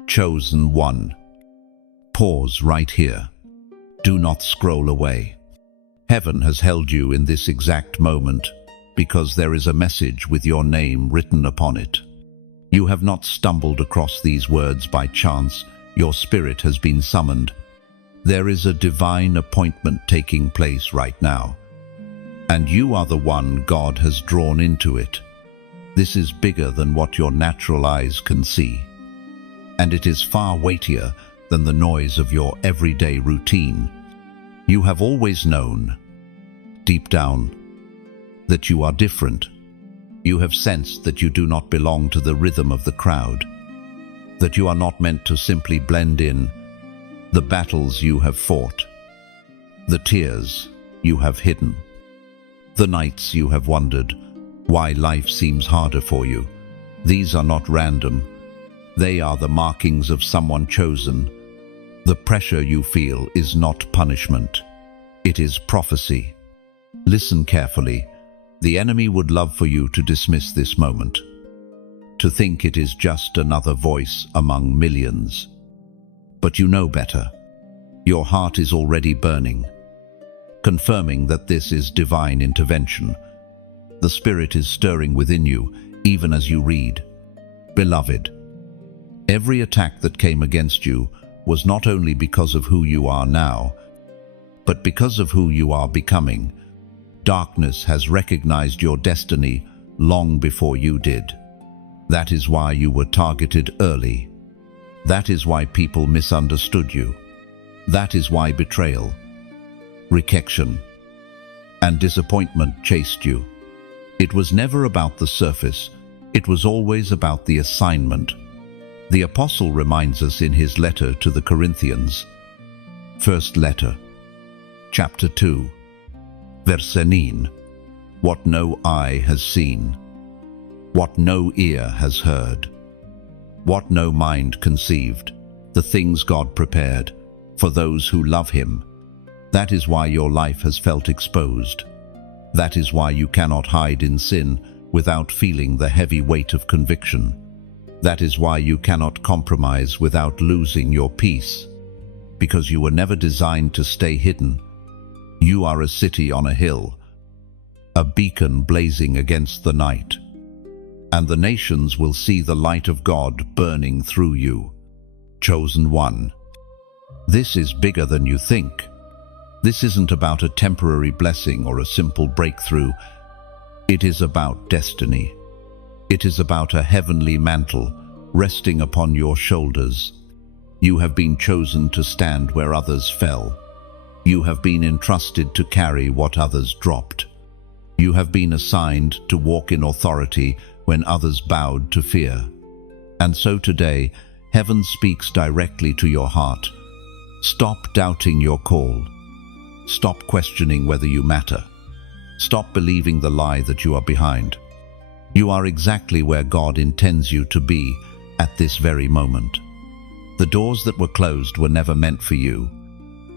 Chosen one. Pause right here. Do not scroll away. Heaven has held you in this exact moment because there is a message with your name written upon it. You have not stumbled across these words by chance. Your spirit has been summoned. There is a divine appointment taking place right now, and you are the one God has drawn into it. This is bigger than what your natural eyes can see, and it is far weightier than the noise of your everyday routine. You have always known, deep down, that you are different. You have sensed that you do not belong to the rhythm of the crowd, that you are not meant to simply blend in. The battles you have fought, the tears you have hidden, the nights you have wondered why life seems harder for you. These are not random. They are the markings of someone chosen. The pressure you feel is not punishment. It is prophecy. Listen carefully. The enemy would love for you to dismiss this moment, to think it is just another voice among millions. But you know better. Your heart is already burning, confirming that this is divine intervention. The Spirit is stirring within you, even as you read. Beloved, every attack that came against you was not only because of who you are now, but because of who you are becoming. Darkness has recognized your destiny long before you did. That is why you were targeted early. That is why people misunderstood you. That is why betrayal, rejection, and disappointment chased you. It was never about the surface. It was always about the assignment. The Apostle reminds us in his letter to the Corinthians, first letter, chapter 2, verse 9, what no eye has seen, what no ear has heard, what no mind conceived, the things God prepared for those who love him. That is why your life has felt exposed. That is why you cannot hide in sin without feeling the heavy weight of conviction. That is why you cannot compromise without losing your peace. Because you were never designed to stay hidden. You are a city on a hill, a beacon blazing against the night. And the nations will see the light of God burning through you. Chosen one. This is bigger than you think. This isn't about a temporary blessing or a simple breakthrough. It is about destiny. It is about a heavenly mantle resting upon your shoulders. You have been chosen to stand where others fell. You have been entrusted to carry what others dropped. You have been assigned to walk in authority when others bowed to fear. And so today, heaven speaks directly to your heart. Stop doubting your call. Stop questioning whether you matter. Stop believing the lie that you are behind. You are exactly where God intends you to be at this very moment. The doors that were closed were never meant for you.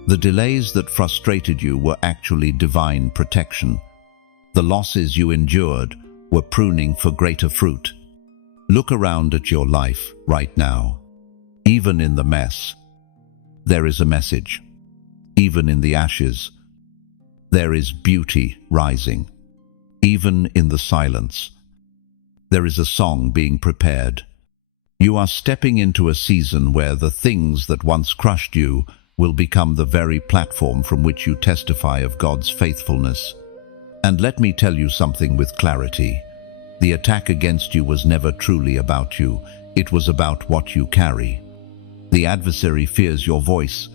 The delays that frustrated you were actually divine protection. The losses you endured were pruning for greater fruit. Look around at your life right now. Even in the mess, there is a message. Even in the ashes, there is beauty rising. Even in the silence, there is a song being prepared. You are stepping into a season where the things that once crushed you will become the very platform from which you testify of God's faithfulness. And let me tell you something with clarity. The attack against you was never truly about you. It was about what you carry. The adversary fears your voice,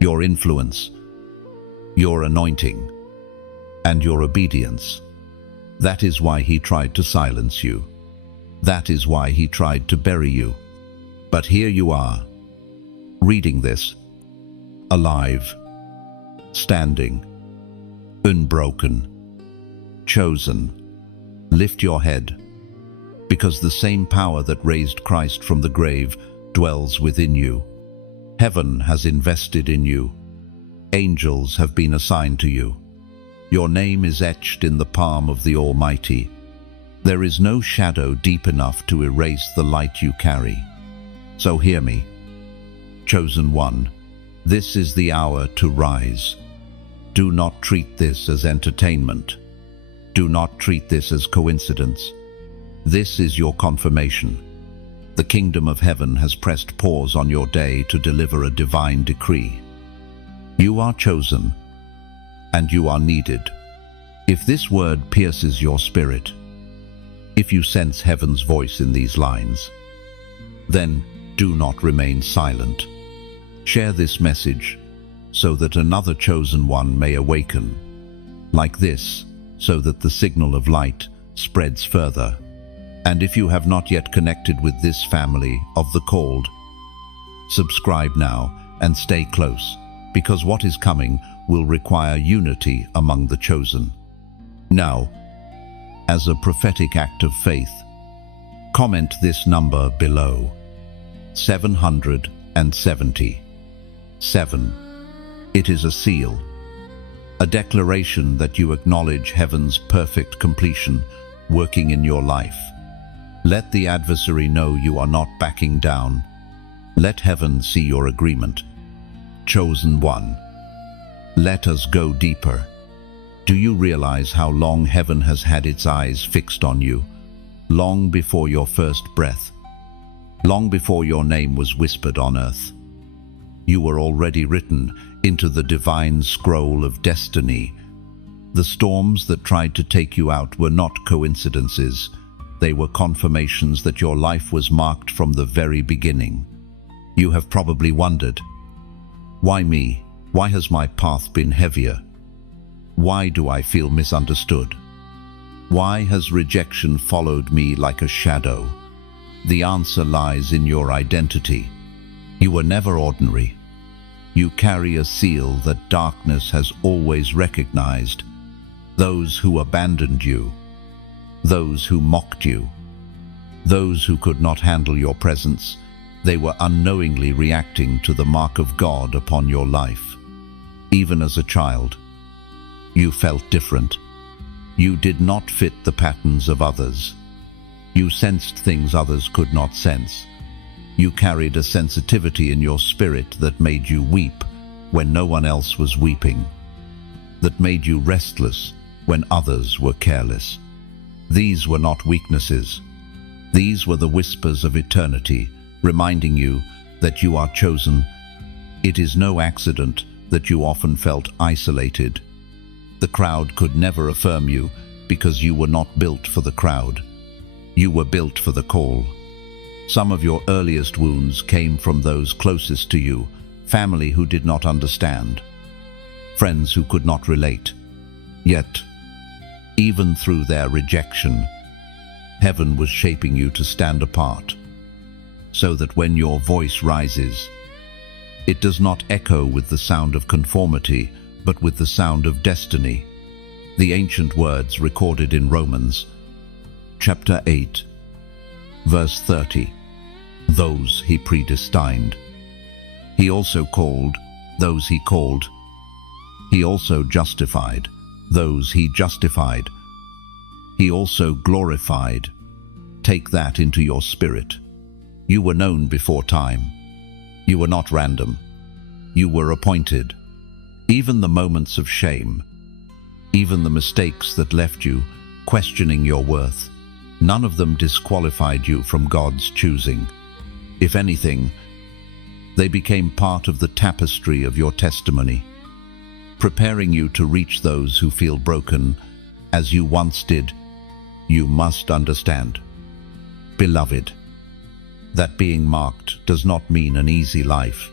your influence, your anointing, and your obedience. That is why he tried to silence you. That is why he tried to bury you. But here you are, reading this, alive, standing, unbroken, chosen. Lift your head, because the same power that raised Christ from the grave dwells within you. Heaven has invested in you. Angels have been assigned to you. Your name is etched in the palm of the Almighty. There is no shadow deep enough to erase the light you carry. So hear me, chosen one. This is the hour to rise. Do not treat this as entertainment. Do not treat this as coincidence. This is your confirmation. The kingdom of heaven has pressed pause on your day to deliver a divine decree. You are chosen, and you are needed. If this word pierces your spirit, if you sense heaven's voice in these lines, then do not remain silent. Share this message so that another chosen one may awaken, like this, so that the signal of light spreads further. And if you have not yet connected with this family of the called, subscribe now and stay close, because what is coming will require unity among the chosen. Now, as a prophetic act of faith, comment this number below: 770. 7. It is a seal, a declaration that you acknowledge heaven's perfect completion working in your life. Let the adversary know you are not backing down. Let heaven see your agreement. Chosen one, let us go deeper. Do you realize how long heaven has had its eyes fixed on you? Long before your first breath, long before your name was whispered on earth. You were already written into the divine scroll of destiny. The storms that tried to take you out were not coincidences. They were confirmations that your life was marked from the very beginning. You have probably wondered, why me? Why has my path been heavier? Why do I feel misunderstood? Why has rejection followed me like a shadow? The answer lies in your identity. You were never ordinary. You carry a seal that darkness has always recognized. Those who abandoned you, those who mocked you, those who could not handle your presence, they were unknowingly reacting to the mark of God upon your life. Even as a child, you felt different. You did not fit the patterns of others. You sensed things others could not sense. You carried a sensitivity in your spirit that made you weep when no one else was weeping, that made you restless when others were careless. These were not weaknesses. These were the whispers of eternity, reminding you that you are chosen. It is no accident that you often felt isolated. The crowd could never affirm you because you were not built for the crowd. You were built for the call. Some of your earliest wounds came from those closest to you, family who did not understand, friends who could not relate. Yet, even through their rejection, heaven was shaping you to stand apart, so that when your voice rises, it does not echo with the sound of conformity, but with the sound of destiny. The ancient words recorded in Romans, chapter 8, verse 30. Those he predestined. He also called. Those he called. He also justified. Those he justified. He also glorified. Take that into your spirit. You were known before time. You were not random. You were appointed. Even the moments of shame, even the mistakes that left you questioning your worth, none of them disqualified you from God's choosing. If anything, they became part of the tapestry of your testimony, preparing you to reach those who feel broken as you once did. You must understand, beloved, that being marked does not mean an easy life.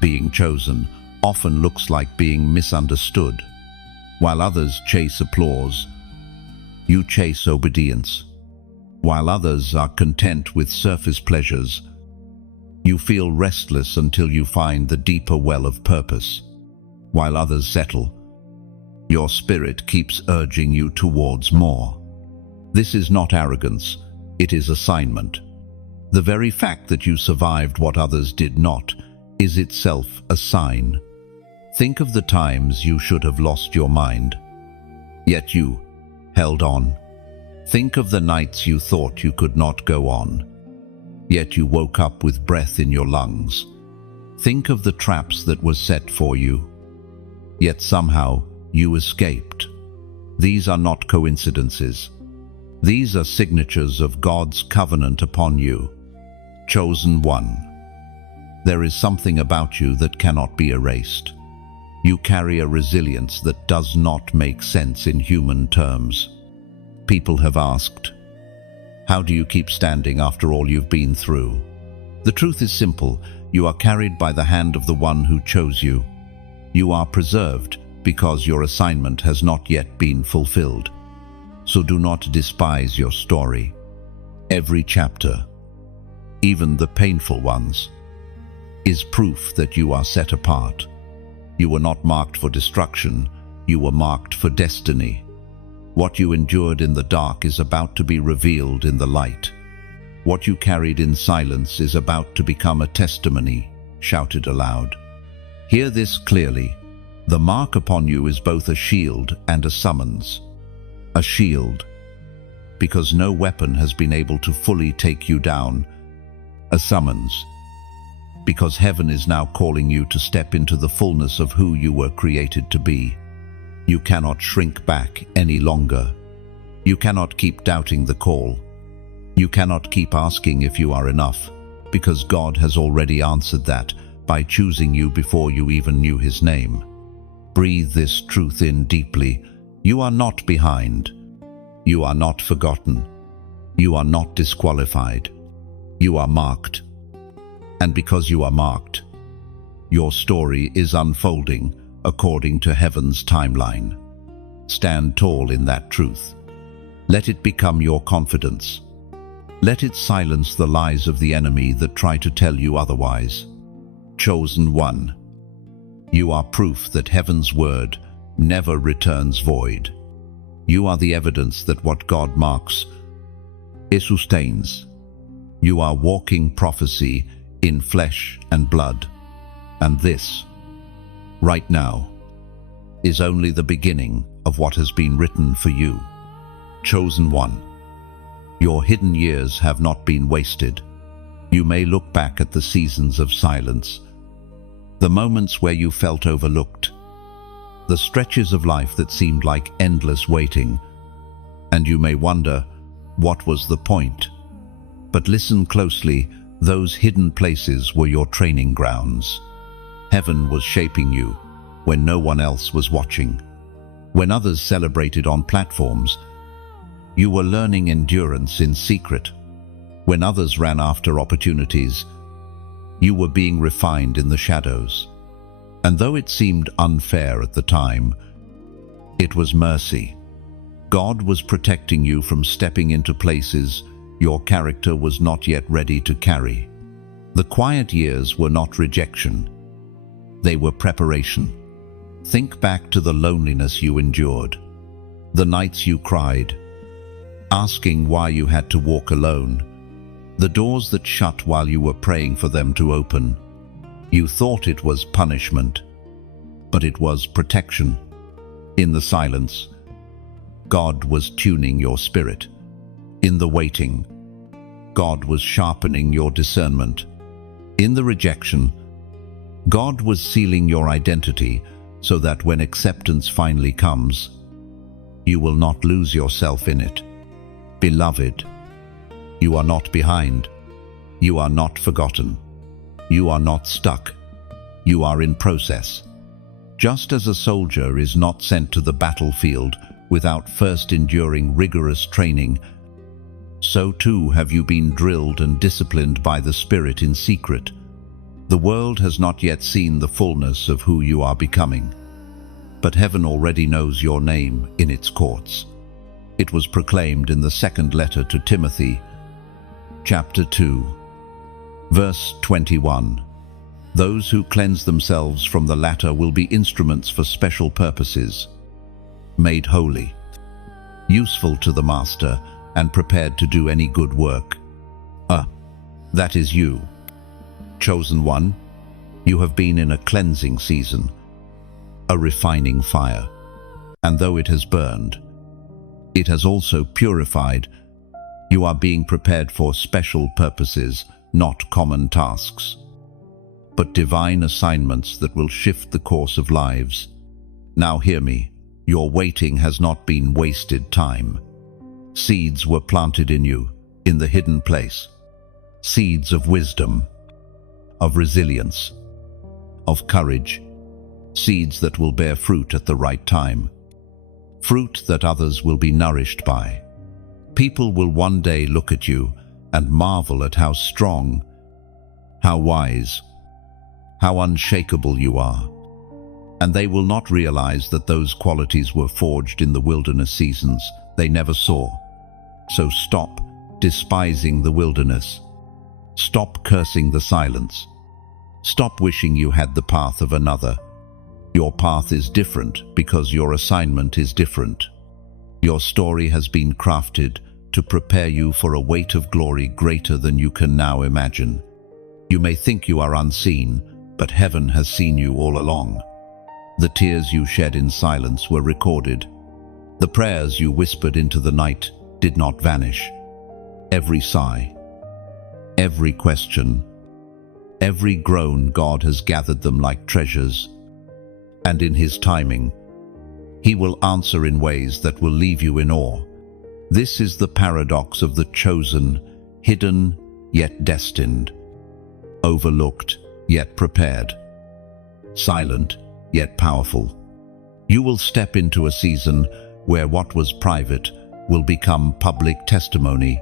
Being chosen often looks like being misunderstood. While others chase applause, you chase obedience. While others are content with surface pleasures, you feel restless until you find the deeper well of purpose. While others settle, your spirit keeps urging you towards more. This is not arrogance, it is assignment. The very fact that you survived what others did not is itself a sign. Think of the times you should have lost your mind, yet you held on. Think of the nights you thought you could not go on, yet you woke up with breath in your lungs. Think of the traps that were set for you, yet somehow you escaped. These are not coincidences. These are signatures of God's covenant upon you. Chosen one. There is something about you that cannot be erased. You carry a resilience that does not make sense in human terms. People have asked, how do you keep standing after all you've been through? The truth is simple. You are carried by the hand of the one who chose you. You are preserved because your assignment has not yet been fulfilled. So do not despise your story. Every chapter, even the painful ones, is proof that you are set apart. You were not marked for destruction, you were marked for destiny. What you endured in the dark is about to be revealed in the light. What you carried in silence is about to become a testimony, shouted aloud. Hear this clearly. The mark upon you is both a shield and a summons. A shield, because no weapon has been able to fully take you down. A summons, because heaven is now calling you to step into the fullness of who you were created to be. You cannot shrink back any longer. You cannot keep doubting the call. You cannot keep asking if you are enough, because God has already answered that by choosing you before you even knew His name. Breathe this truth in deeply. You are not behind. You are not forgotten. You are not disqualified. You are marked. And because you are marked, your story is unfolding according to heaven's timeline. Stand tall in that truth. Let it become your confidence. Let it silence the lies of the enemy that try to tell you otherwise. Chosen one. You are proof that heaven's word never returns void. You are the evidence that what God marks, it sustains. You are walking prophecy in flesh and blood. And this, right now, is only the beginning of what has been written for you. Chosen one. Your hidden years have not been wasted. You may look back at the seasons of silence, the moments where you felt overlooked, the stretches of life that seemed like endless waiting, and you may wonder, what was the point? But listen closely, those hidden places were your training grounds. Heaven was shaping you when no one else was watching. When others celebrated on platforms, you were learning endurance in secret. When others ran after opportunities, you were being refined in the shadows. And though it seemed unfair at the time, it was mercy. God was protecting you from stepping into places your character was not yet ready to carry. The quiet years were not rejection. They were preparation. Think back to the loneliness you endured, the nights you cried, asking why you had to walk alone, the doors that shut while you were praying for them to open. You thought it was punishment, but it was protection. In the silence, God was tuning your spirit. In the waiting, God was sharpening your discernment. In the rejection, God was sealing your identity so that when acceptance finally comes, you will not lose yourself in it. Beloved, you are not behind. You are not forgotten. You are not stuck. You are in process. Just as a soldier is not sent to the battlefield without first enduring rigorous training, so too have you been drilled and disciplined by the Spirit in secret. The world has not yet seen the fullness of who you are becoming, but heaven already knows your name in its courts. It was proclaimed in the second letter to Timothy, chapter 2, verse 21. Those who cleanse themselves from the latter will be instruments for special purposes, made holy, useful to the master, and prepared to do any good work. That is you. Chosen one, you have been in a cleansing season, a refining fire. And though it has burned, it has also purified. You are being prepared for special purposes, not common tasks, but divine assignments that will shift the course of lives. Now hear me, your waiting has not been wasted time. Seeds were planted in you, in the hidden place. Seeds of wisdom, of resilience, of courage. Seeds that will bear fruit at the right time. Fruit that others will be nourished by. People will one day look at you and marvel at how strong, how wise, how unshakable you are. And they will not realize that those qualities were forged in the wilderness seasons they never saw. So stop despising the wilderness. Stop cursing the silence. Stop wishing you had the path of another. Your path is different because your assignment is different. Your story has been crafted to prepare you for a weight of glory greater than you can now imagine. You may think you are unseen, but heaven has seen you all along. The tears you shed in silence were recorded. The prayers you whispered into the night did not vanish. Every sigh, every question, every groan, God has gathered them like treasures. And in His timing, He will answer in ways that will leave you in awe. This is the paradox of the chosen, hidden yet destined, overlooked yet prepared, silent yet powerful. You will step into a season where what was private will become public testimony,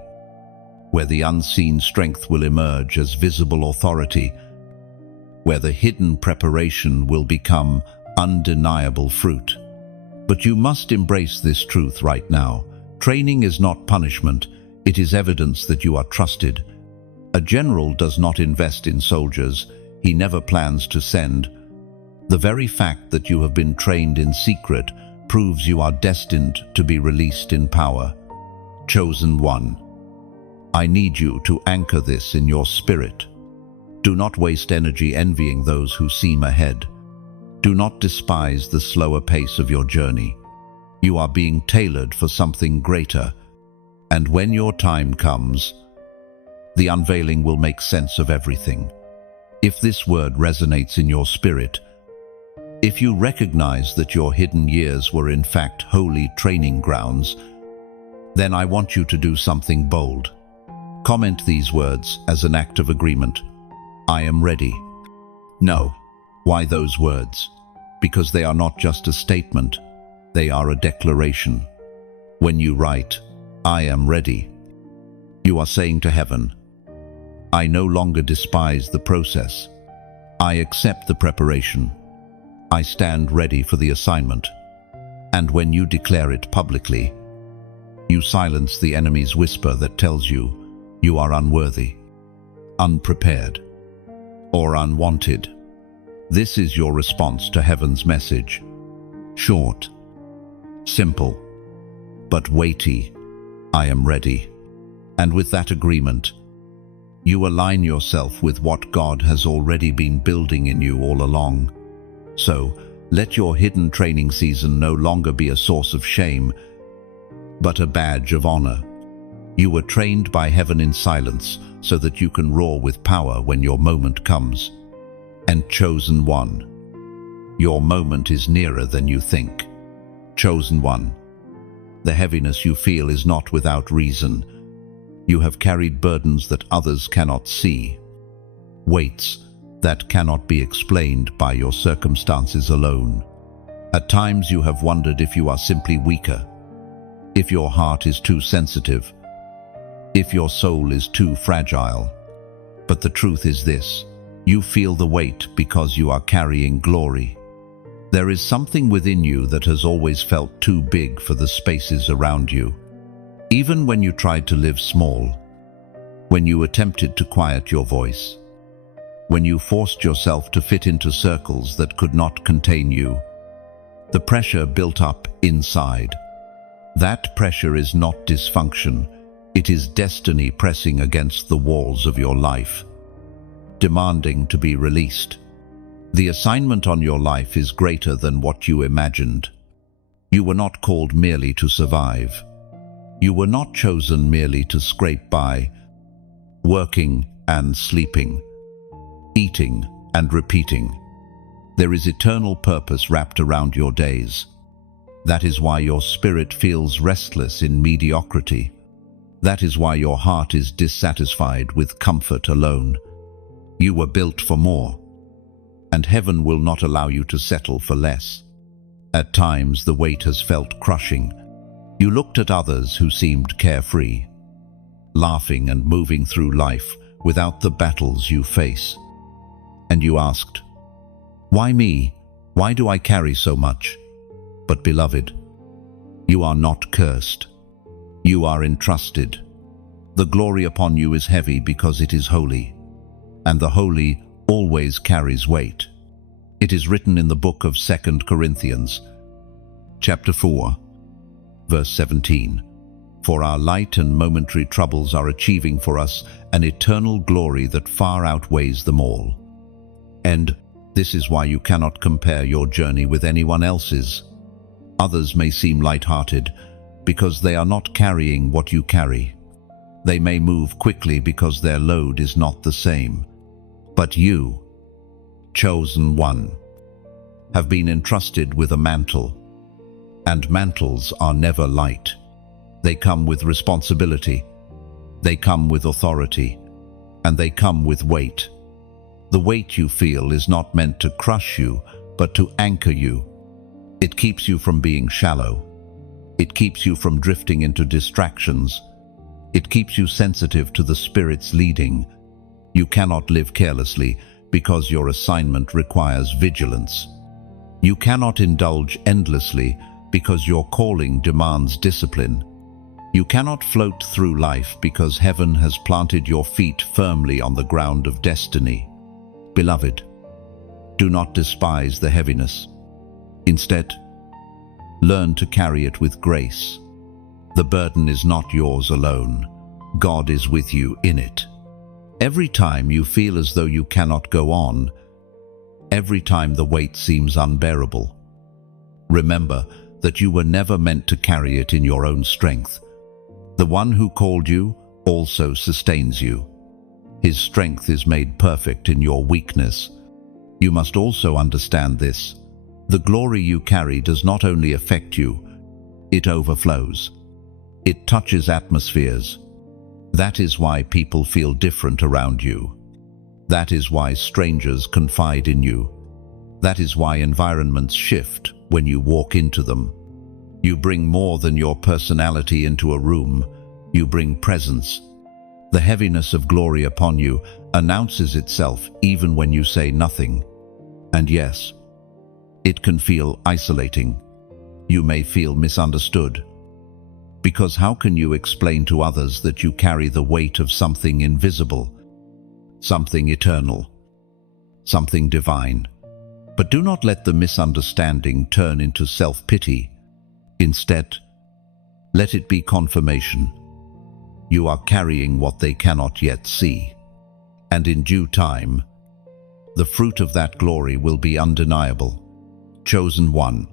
where the unseen strength will emerge as visible authority, where the hidden preparation will become undeniable fruit. But you must embrace this truth right now. Training is not punishment, it is evidence that you are trusted. A general does not invest in soldiers, he never plans to send. The very fact that you have been trained in secret proves you are destined to be released in power. Chosen one. I need you to anchor this in your spirit. Do not waste energy envying those who seem ahead. Do not despise the slower pace of your journey. You are being tailored for something greater, and when your time comes, the unveiling will make sense of everything. If this word resonates in your spirit, if you recognize that your hidden years were in fact holy training grounds, then I want you to do something bold. Comment these words as an act of agreement. I am ready. No. Why those words? Because they are not just a statement, they are a declaration. When you write, I am ready, you are saying to heaven, I no longer despise the process. I accept the preparation. I stand ready for the assignment. And when you declare it publicly, you silence the enemy's whisper that tells you you are unworthy, unprepared, or unwanted. This is your response to heaven's message. Short, simple, but weighty. I am ready. And with that agreement, you align yourself with what God has already been building in you all along. So, let your hidden training season no longer be a source of shame, but a badge of honor. You were trained by heaven in silence so that you can roar with power when your moment comes. And chosen one, your moment is nearer than you think. Chosen one, the heaviness you feel is not without reason. You have carried burdens that others cannot see, weights that cannot be explained by your circumstances alone. At times you have wondered if you are simply weaker, if your heart is too sensitive, if your soul is too fragile. But the truth is this. You feel the weight because you are carrying glory. There is something within you that has always felt too big for the spaces around you. Even when you tried to live small, when you attempted to quiet your voice, when you forced yourself to fit into circles that could not contain you, the pressure built up inside. That pressure is not dysfunction, it is destiny pressing against the walls of your life, demanding to be released. The assignment on your life is greater than what you imagined. You were not called merely to survive. You were not chosen merely to scrape by, working and sleeping, eating and repeating. There is eternal purpose wrapped around your days. That is why your spirit feels restless in mediocrity. That is why your heart is dissatisfied with comfort alone. You were built for more, and heaven will not allow you to settle for less. At times the weight has felt crushing. You looked at others who seemed carefree, laughing and moving through life without the battles you face. And you asked, "Why me? Why do I carry so much?" But beloved, you are not cursed. You are entrusted. The glory upon you is heavy because it is holy, and the holy always carries weight. It is written in the book of 2 Corinthians, chapter 4, verse 17, "For our light and momentary troubles are achieving for us an eternal glory that far outweighs them all." And this is why you cannot compare your journey with anyone else's. Others may seem light-hearted because they are not carrying what you carry. They may move quickly because their load is not the same. But you, chosen one, have been entrusted with a mantle. And mantles are never light. They come with responsibility. They come with authority. And they come with weight. The weight you feel is not meant to crush you, but to anchor you. It keeps you from being shallow. It keeps you from drifting into distractions. It keeps you sensitive to the Spirit's leading. You cannot live carelessly because your assignment requires vigilance. You cannot indulge endlessly because your calling demands discipline. You cannot float through life because heaven has planted your feet firmly on the ground of destiny. Beloved, do not despise the heaviness. Instead, learn to carry it with grace. The burden is not yours alone. God is with you in it. Every time you feel as though you cannot go on, every time the weight seems unbearable, remember that you were never meant to carry it in your own strength. The one who called you also sustains you. His strength is made perfect in your weakness. You must also understand this. The glory you carry does not only affect you, it overflows. It touches atmospheres. That is why people feel different around you. That is why strangers confide in you. That is why environments shift when you walk into them. You bring more than your personality into a room. You bring presence. The heaviness of glory upon you announces itself even when you say nothing. And yes, it can feel isolating. You may feel misunderstood. Because how can you explain to others that you carry the weight of something invisible, something eternal, something divine? But do not let the misunderstanding turn into self-pity. Instead, let it be confirmation. You are carrying what they cannot yet see. And in due time, the fruit of that glory will be undeniable. Chosen one,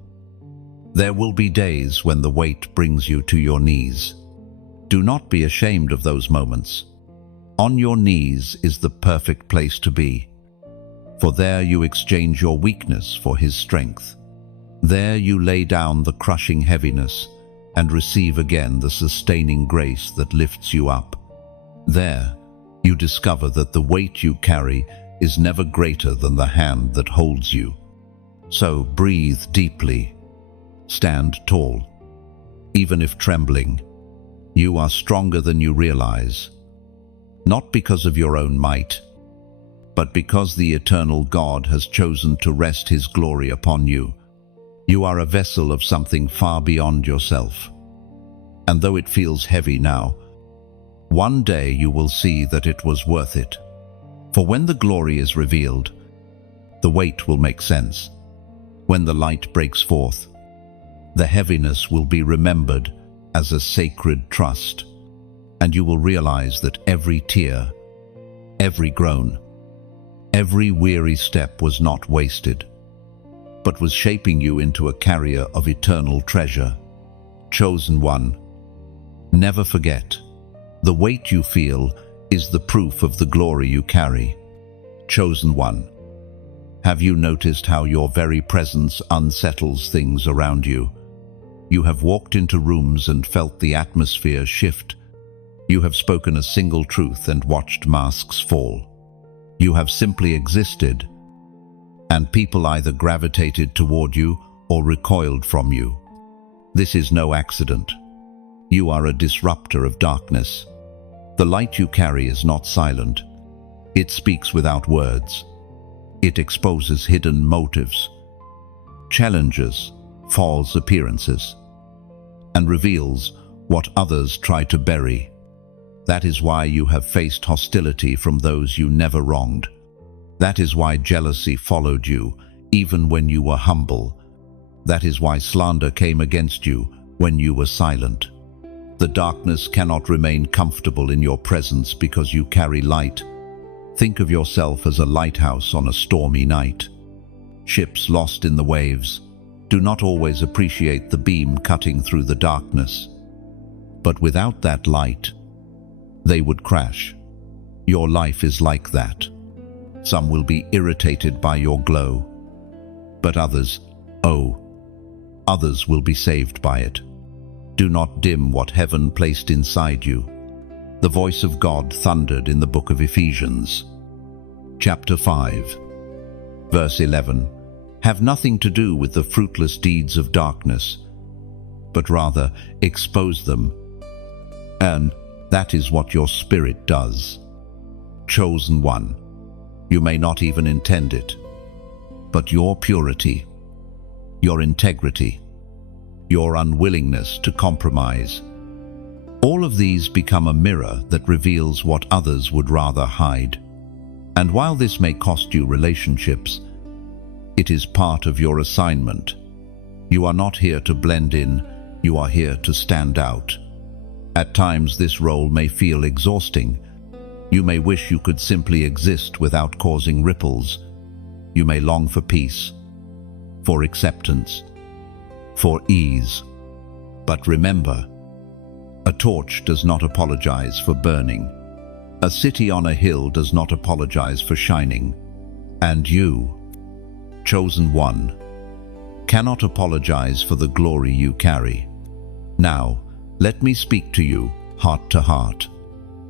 there will be days when the weight brings you to your knees. Do not be ashamed of those moments. On your knees is the perfect place to be. For there you exchange your weakness for His strength. There you lay down the crushing heaviness and receive again the sustaining grace that lifts you up. There you discover that the weight you carry is never greater than the hand that holds you. So breathe deeply. Stand tall. Even if trembling, you are stronger than you realize. Not because of your own might, but because the eternal God has chosen to rest His glory upon you. You are a vessel of something far beyond yourself. And though it feels heavy now, one day you will see that it was worth it. For when the glory is revealed, the weight will make sense. When the light breaks forth, the heaviness will be remembered as a sacred trust, and you will realize that every tear, every groan, every weary step was not wasted, but was shaping you into a carrier of eternal treasure. Chosen one, never forget, the weight you feel is the proof of the glory you carry. Chosen one, have you noticed how your very presence unsettles things around you? You have walked into rooms and felt the atmosphere shift. You have spoken a single truth and watched masks fall. You have simply existed, and people either gravitated toward you or recoiled from you. This is no accident. You are a disruptor of darkness. The light you carry is not silent. It speaks without words. It exposes hidden motives, challenges false appearances, and reveals what others try to bury. That is why you have faced hostility from those you never wronged. That is why jealousy followed you, even when you were humble. That is why slander came against you when you were silent. The darkness cannot remain comfortable in your presence because you carry light. Think of yourself as a lighthouse on a stormy night. Ships lost in the waves do not always appreciate the beam cutting through the darkness. But without that light, they would crash. Your life is like that. Some will be irritated by your glow, but others will be saved by it. Do not dim what heaven placed inside you. The voice of God thundered in the book of Ephesians, chapter 5, verse 11. Have nothing to do with the fruitless deeds of darkness, but rather expose them. And that is what your spirit does. Chosen one, you may not even intend it, but your purity, your integrity, your unwillingness to compromise, all of these become a mirror that reveals what others would rather hide. And while this may cost you relationships, it is part of your assignment. You are not here to blend in, you are here to stand out. At times this role may feel exhausting. You may wish you could simply exist without causing ripples. You may long for peace, for acceptance, for ease. But remember, a torch does not apologize for burning. A city on a hill does not apologize for shining. And you, chosen one, cannot apologize for the glory you carry. Now, let me speak to you heart to heart.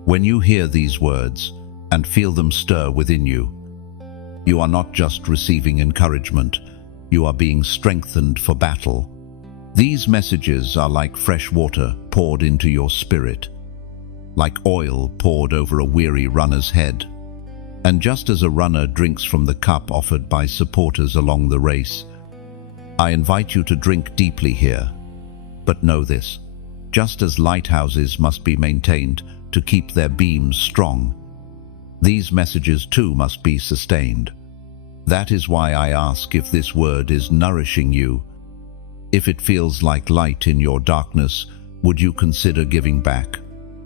When you hear these words and feel them stir within you, you are not just receiving encouragement, you are being strengthened for battle. These messages are like fresh water poured into your spirit, like oil poured over a weary runner's head. And just as a runner drinks from the cup offered by supporters along the race, I invite you to drink deeply here. But know this, just as lighthouses must be maintained to keep their beams strong, these messages too must be sustained. That is why I ask if this word is nourishing you. If it feels like light in your darkness, would you consider giving back?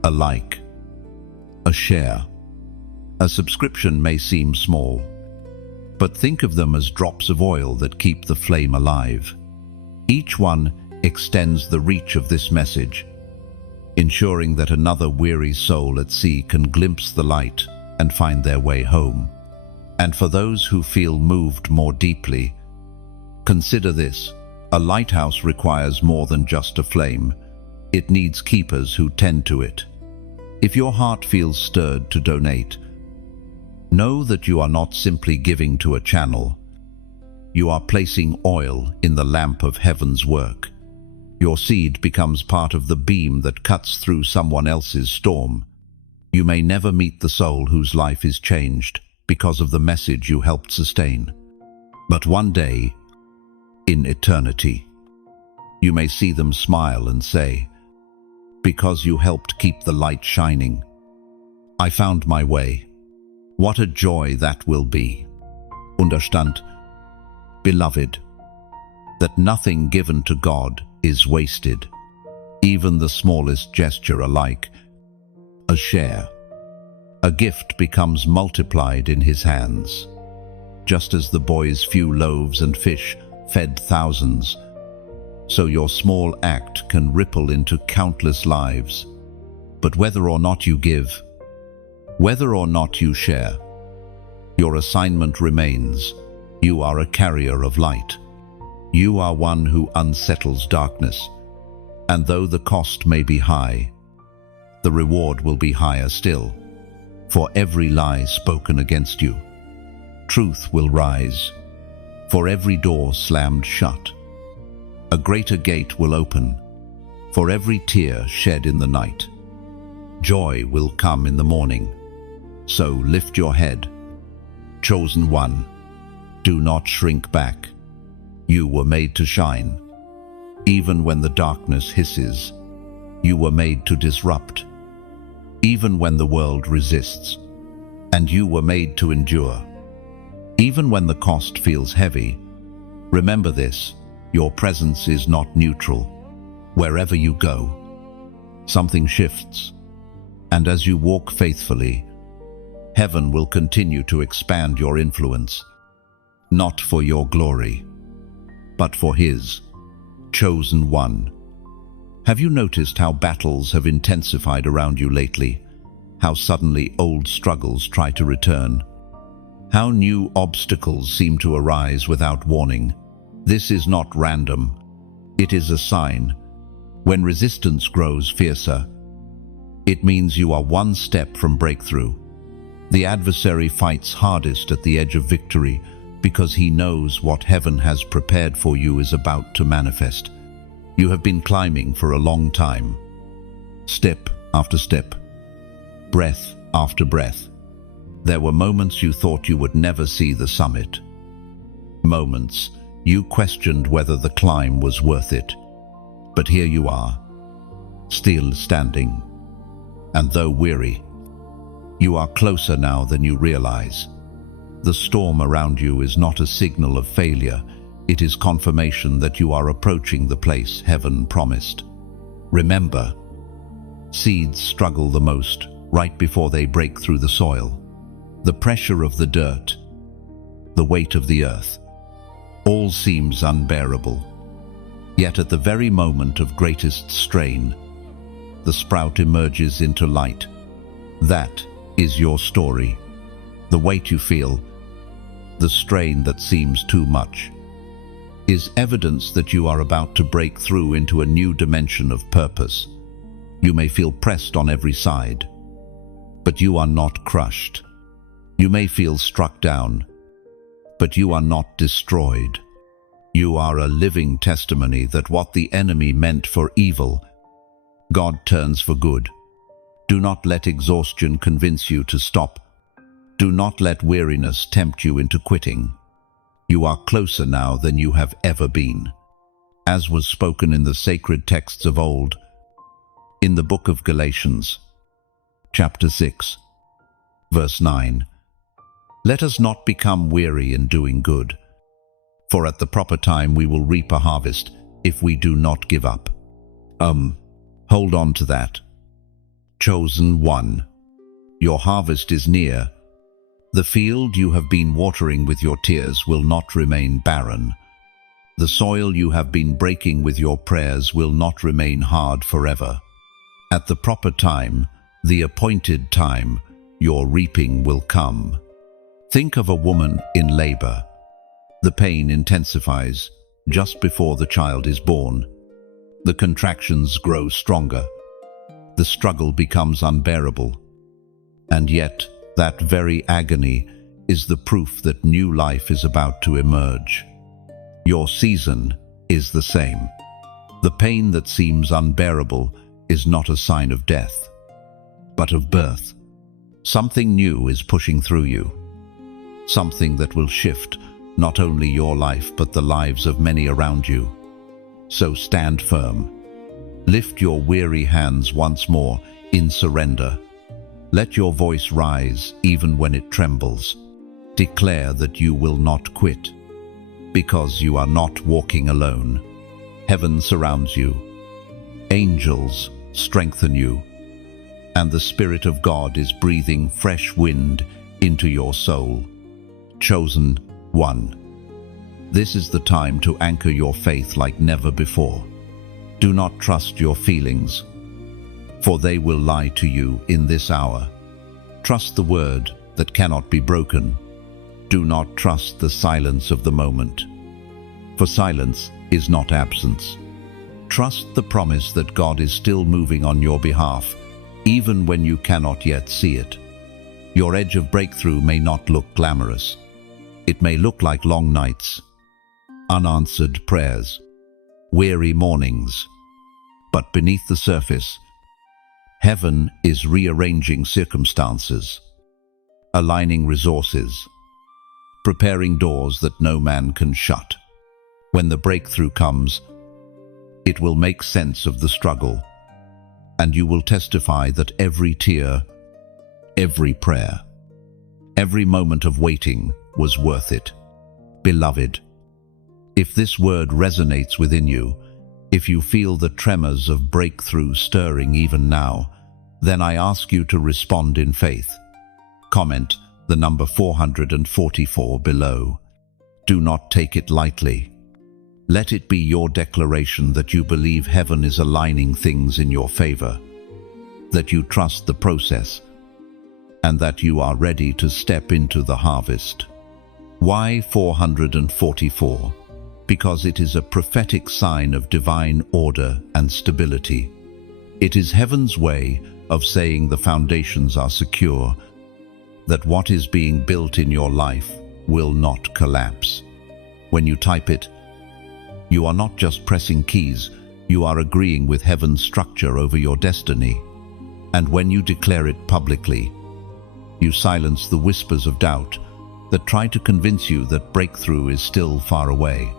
A like, a share. A subscription may seem small, but think of them as drops of oil that keep the flame alive. Each one extends the reach of this message, ensuring that another weary soul at sea can glimpse the light and find their way home. And for those who feel moved more deeply, consider this: a lighthouse requires more than just a flame. It needs keepers who tend to it. If your heart feels stirred to donate, know that you are not simply giving to a channel. You are placing oil in the lamp of heaven's work. Your seed becomes part of the beam that cuts through someone else's storm. You may never meet the soul whose life is changed because of the message you helped sustain. But one day, in eternity, you may see them smile and say, "Because you helped keep the light shining, I found my way." What a joy that will be. Understand, beloved, that nothing given to God is wasted, even the smallest gesture alike. A share, a gift becomes multiplied in his hands. Just as the boy's few loaves and fish fed thousands, so your small act can ripple into countless lives. But whether or not you give, Whether or not you share, your assignment remains. You are a carrier of light. You are one who unsettles darkness. And though the cost may be high, the reward will be higher still. For every lie spoken against you, truth will rise. For every door slammed shut, a greater gate will open. For every tear shed in the night, joy will come in the morning. So lift your head, chosen one. Do not shrink back. You were made to shine. Even when the darkness hisses, you were made to disrupt. Even when the world resists, and you were made to endure. Even when the cost feels heavy, remember this: your presence is not neutral. Wherever you go, something shifts, and as you walk faithfully, heaven will continue to expand your influence, not for your glory, but for His. Chosen one. Have you noticed how battles have intensified around you lately? How suddenly old struggles try to return? How new obstacles seem to arise without warning? This is not random. It is a sign. When resistance grows fiercer, it means you are one step from breakthrough. The adversary fights hardest at the edge of victory because he knows what heaven has prepared for you is about to manifest. You have been climbing for a long time, step after step, breath after breath. There were moments you thought you would never see the summit. Moments you questioned whether the climb was worth it. But here you are, still standing. And though weary, you are closer now than you realize. The storm around you is not a signal of failure. It is confirmation that you are approaching the place heaven promised. Remember, seeds struggle the most right before they break through the soil. The pressure of the dirt, the weight of the earth, all seems unbearable. Yet at the very moment of greatest strain, the sprout emerges into light. That is your story. The weight you feel, the strain that seems too much, is evidence that you are about to break through into a new dimension of purpose. You may feel pressed on every side, but you are not crushed. You may feel struck down, but you are not destroyed. You are a living testimony that what the enemy meant for evil, God turns for good. Do not let exhaustion convince you to stop. Do not let weariness tempt you into quitting. You are closer now than you have ever been. As was spoken in the sacred texts of old, in the book of Galatians, chapter 6, verse 9, let us not become weary in doing good, for at the proper time we will reap a harvest if we do not give up. Hold on to that. Chosen one. Your harvest is near. The field you have been watering with your tears will not remain barren. The soil you have been breaking with your prayers will not remain hard forever. At the proper time, the appointed time, your reaping will come. Think of a woman in labor. The pain intensifies just before the child is born. The contractions grow stronger. The struggle becomes unbearable. And yet, that very agony is the proof that new life is about to emerge. Your season is the same. The pain that seems unbearable is not a sign of death, but of birth. Something new is pushing through you. Something that will shift not only your life but the lives of many around you. So stand firm. Lift your weary hands once more in surrender. Let your voice rise even when it trembles. Declare that you will not quit, because you are not walking alone. Heaven surrounds you. Angels strengthen you. And the Spirit of God is breathing fresh wind into your soul. Chosen one. This is the time to anchor your faith like never before. Do not trust your feelings, for they will lie to you in this hour. Trust the word that cannot be broken. Do not trust the silence of the moment, for silence is not absence. Trust the promise that God is still moving on your behalf, even when you cannot yet see it. Your edge of breakthrough may not look glamorous. It may look like long nights, unanswered prayers, weary mornings. But beneath the surface, heaven is rearranging circumstances, aligning resources, preparing doors that no man can shut. When the breakthrough comes, it will make sense of the struggle, and you will testify that every tear, every prayer, every moment of waiting was worth it. Beloved, if this word resonates within you, if you feel the tremors of breakthrough stirring even now, then I ask you to respond in faith. Comment the number 444 below. Do not take it lightly. Let it be your declaration that you believe heaven is aligning things in your favor, that you trust the process, and that you are ready to step into the harvest. Why 444? Because it is a prophetic sign of divine order and stability. It is heaven's way of saying the foundations are secure, that what is being built in your life will not collapse. When you type it, you are not just pressing keys, you are agreeing with heaven's structure over your destiny. And when you declare it publicly, you silence the whispers of doubt that try to convince you that breakthrough is still far away.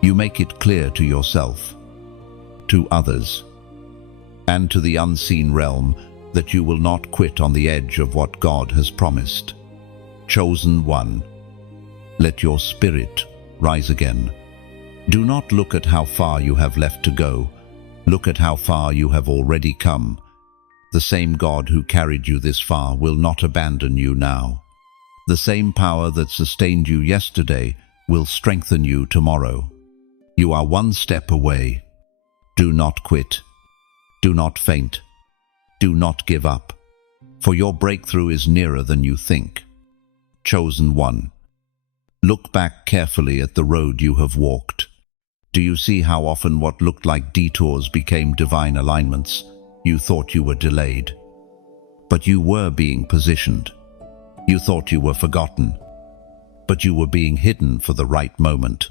You make it clear to yourself, to others, and to the unseen realm that you will not quit on the edge of what God has promised. Chosen one, let your spirit rise again. Do not look at how far you have left to go. Look at how far you have already come. The same God who carried you this far will not abandon you now. The same power that sustained you yesterday will strengthen you tomorrow. You are one step away. Do not quit. Do not faint. Do not give up, for your breakthrough is nearer than you think. Chosen one, look back carefully at the road you have walked. Do you see how often what looked like detours became divine alignments? You thought you were delayed, but you were being positioned. You thought you were forgotten, but you were being hidden for the right moment.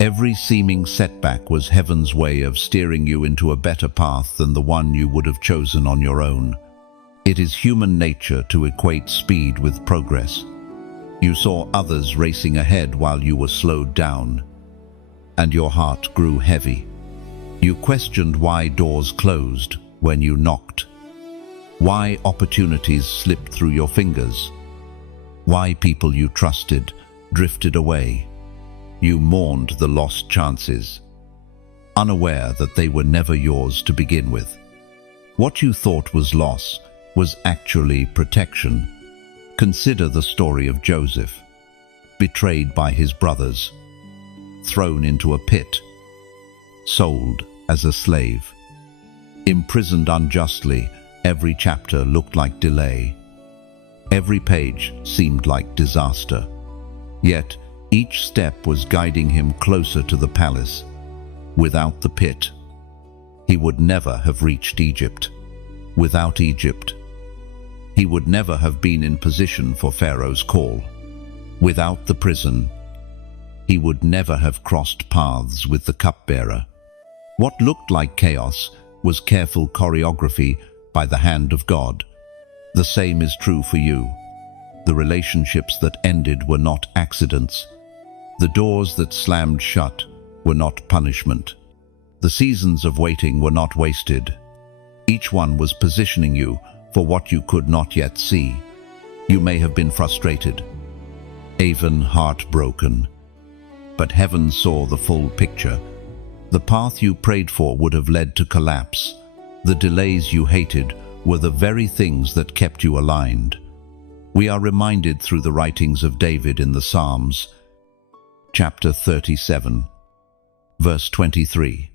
Every seeming setback was heaven's way of steering you into a better path than the one you would have chosen on your own. It is human nature to equate speed with progress. You saw others racing ahead while you were slowed down, and your heart grew heavy. You questioned why doors closed when you knocked, why opportunities slipped through your fingers, why people you trusted drifted away. You mourned the lost chances, unaware that they were never yours to begin with. What you thought was loss was actually protection. Consider the story of Joseph, betrayed by his brothers, thrown into a pit, sold as a slave, imprisoned unjustly. Every chapter looked like delay. Every page seemed like disaster. Yet, each step was guiding him closer to the palace. Without the pit, he would never have reached Egypt. Without Egypt, he would never have been in position for Pharaoh's call. Without the prison, he would never have crossed paths with the cupbearer. What looked like chaos was careful choreography by the hand of God. The same is true for you. The relationships that ended were not accidents. The doors that slammed shut were not punishment. The seasons of waiting were not wasted. Each one was positioning you for what you could not yet see. You may have been frustrated, even heartbroken, but heaven saw the full picture. The path you prayed for would have led to collapse. The delays you hated were the very things that kept you aligned. We are reminded through the writings of David in the Psalms, chapter 37, verse 23.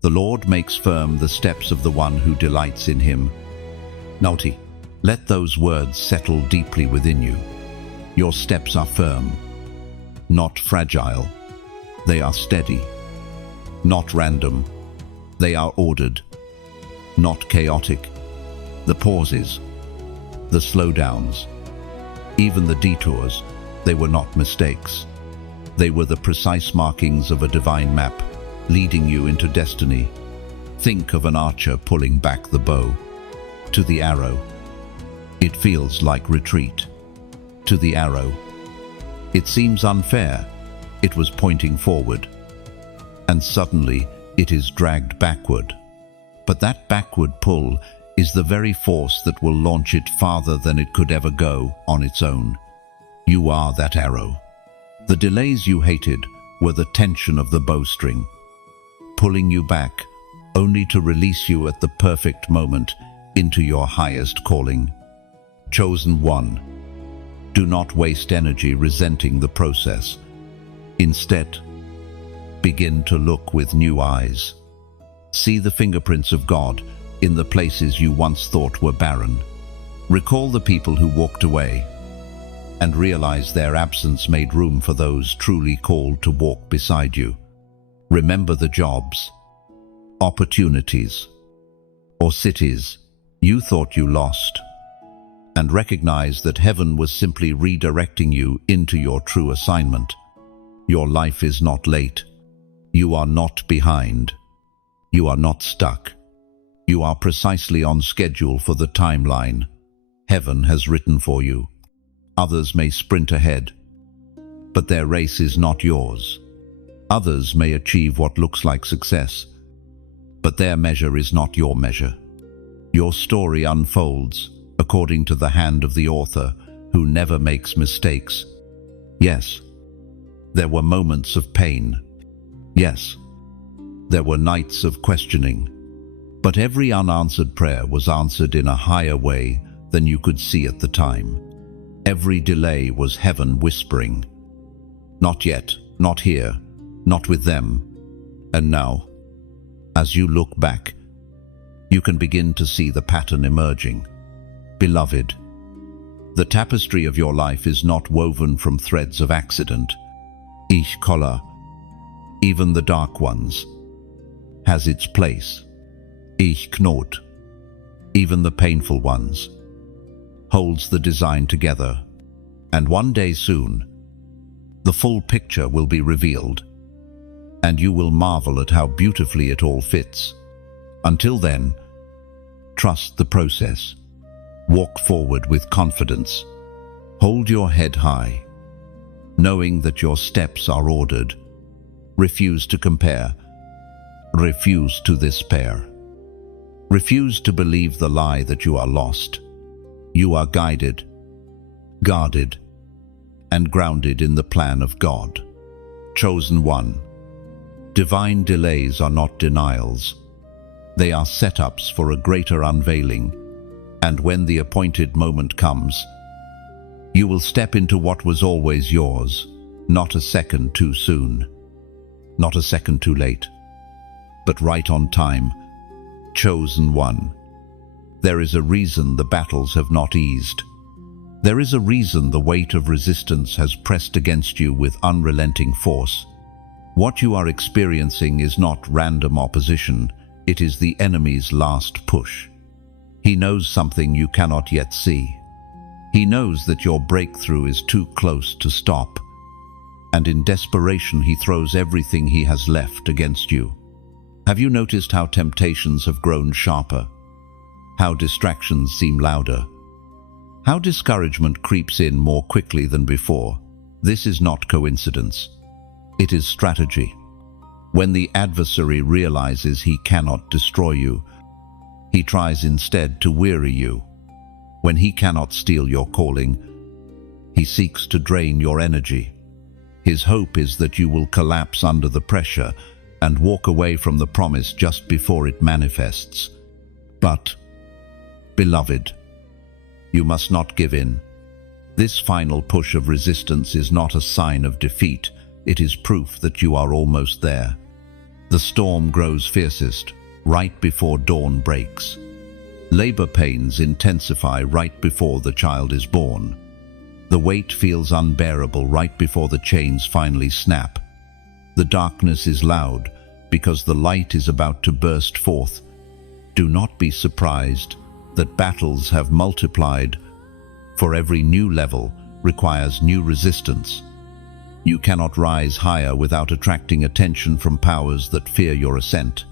The Lord makes firm the steps of the one who delights in him. Naughty. Let those words settle deeply within you. Your steps are firm, not fragile. They are steady, not random. They are ordered, not chaotic. The pauses, the slowdowns, even the detours, they were not mistakes. They were the precise markings of a divine map, leading you into destiny. Think of an archer pulling back the bow. To the arrow, it feels like retreat. To the arrow, it seems unfair. It was pointing forward. And suddenly, it is dragged backward. But that backward pull is the very force that will launch it farther than it could ever go on its own. You are that arrow. The delays you hated were the tension of the bowstring, pulling you back only to release you at the perfect moment into your highest calling. Chosen one, do not waste energy resenting the process. Instead, begin to look with new eyes. See the fingerprints of God in the places you once thought were barren. Recall the people who walked away and realize their absence made room for those truly called to walk beside you. Remember the jobs, opportunities, or cities you thought you lost, and recognize that heaven was simply redirecting you into your true assignment. Your life is not late. You are not behind. You are not stuck. You are precisely on schedule for the timeline heaven has written for you. Others may sprint ahead, but their race is not yours. Others may achieve what looks like success, but their measure is not your measure. Your story unfolds according to the hand of the author who never makes mistakes. Yes, there were moments of pain. Yes, there were nights of questioning. But every unanswered prayer was answered in a higher way than you could see at the time. Every delay was heaven whispering, "Not yet, not here, not with them." And now, as you look back, you can begin to see the pattern emerging. Beloved, the tapestry of your life is not woven from threads of accident. Each color, even the dark ones, has its place. Each knot, even the painful ones, holds the design together. And one day soon, the full picture will be revealed, and you will marvel at how beautifully it all fits. Until then, trust the process. Walk forward with confidence. Hold your head high, knowing that your steps are ordered. Refuse to compare. Refuse to despair. Refuse to believe the lie that you are lost. You are guided, guarded, and grounded in the plan of God. Chosen one, divine delays are not denials. They are setups for a greater unveiling. And when the appointed moment comes, you will step into what was always yours, not a second too soon, not a second too late, but right on time. Chosen one. There is a reason the battles have not eased. There is a reason the weight of resistance has pressed against you with unrelenting force. What you are experiencing is not random opposition, it is the enemy's last push. He knows something you cannot yet see. He knows that your breakthrough is too close to stop, and in desperation he throws everything he has left against you. Have you noticed how temptations have grown sharper? How distractions seem louder? How discouragement creeps in more quickly than before? This is not coincidence. It is strategy. When the adversary realizes he cannot destroy you, he tries instead to weary you. When he cannot steal your calling, he seeks to drain your energy. His hope is that you will collapse under the pressure and walk away from the promise just before it manifests. But, beloved, you must not give in. This final push of resistance is not a sign of defeat, it is proof that you are almost there. The storm grows fiercest right before dawn breaks. Labor pains intensify right before the child is born. The weight feels unbearable right before the chains finally snap. The darkness is loud because the light is about to burst forth. Do not be surprised that battles have multiplied, for every new level requires new resistance. You cannot rise higher without attracting attention from powers that fear your ascent.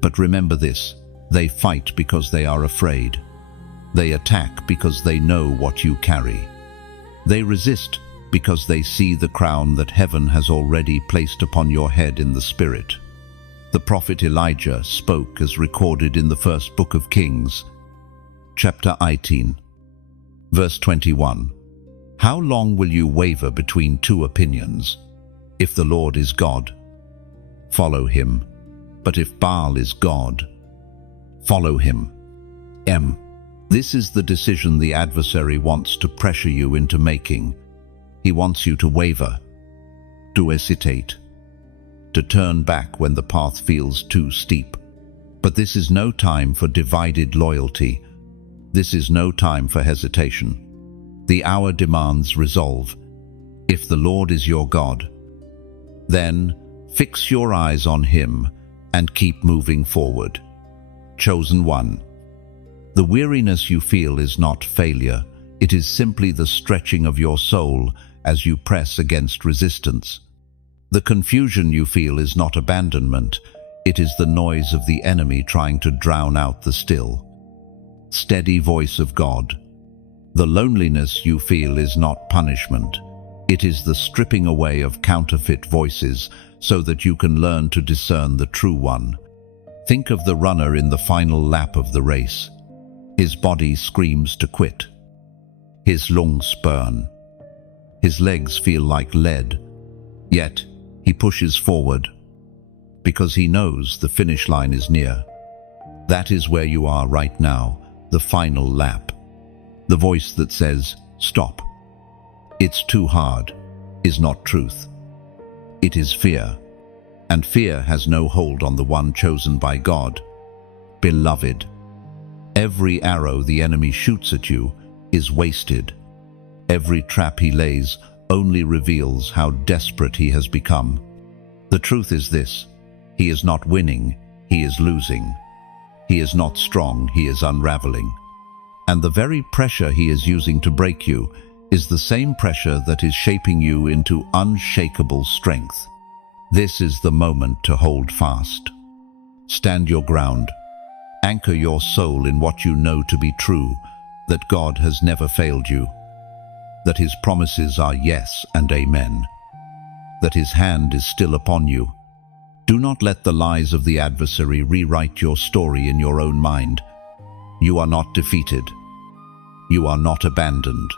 But remember this, they fight because they are afraid. They attack because they know what you carry. They resist because they see the crown that heaven has already placed upon your head in the Spirit. The prophet Elijah spoke as recorded in the first book of Kings, chapter 18, verse 21. How long will you waver between two opinions? If the Lord is God, follow him. But if Baal is God, follow him. This is the decision the adversary wants to pressure you into making. He wants you to waver, to hesitate, to turn back when the path feels too steep. But this is no time for divided loyalty. This is no time for hesitation. The hour demands resolve. If the Lord is your God, then fix your eyes on him and keep moving forward. Chosen one. The weariness you feel is not failure. It is simply the stretching of your soul as you press against resistance. The confusion you feel is not abandonment. It is the noise of the enemy trying to drown out the still, steady voice of God. The loneliness you feel is not punishment. It is the stripping away of counterfeit voices so that you can learn to discern the true one. Think of the runner in the final lap of the race. His body screams to quit. His lungs burn. His legs feel like lead. Yet he pushes forward because he knows the finish line is near. That is where you are right now, the final lap. The voice that says, "Stop. It's too hard," is not truth. It is fear. And fear has no hold on the one chosen by God. Beloved, every arrow the enemy shoots at you is wasted. Every trap he lays only reveals how desperate he has become. The truth is this: he is not winning, he is losing. He is not strong, he is unraveling. And the very pressure he is using to break you is the same pressure that is shaping you into unshakable strength. This is the moment to hold fast. Stand your ground. Anchor your soul in what you know to be true, that God has never failed you, that his promises are yes and amen, that his hand is still upon you. Do not let the lies of the adversary rewrite your story in your own mind. You are not defeated. You are not abandoned.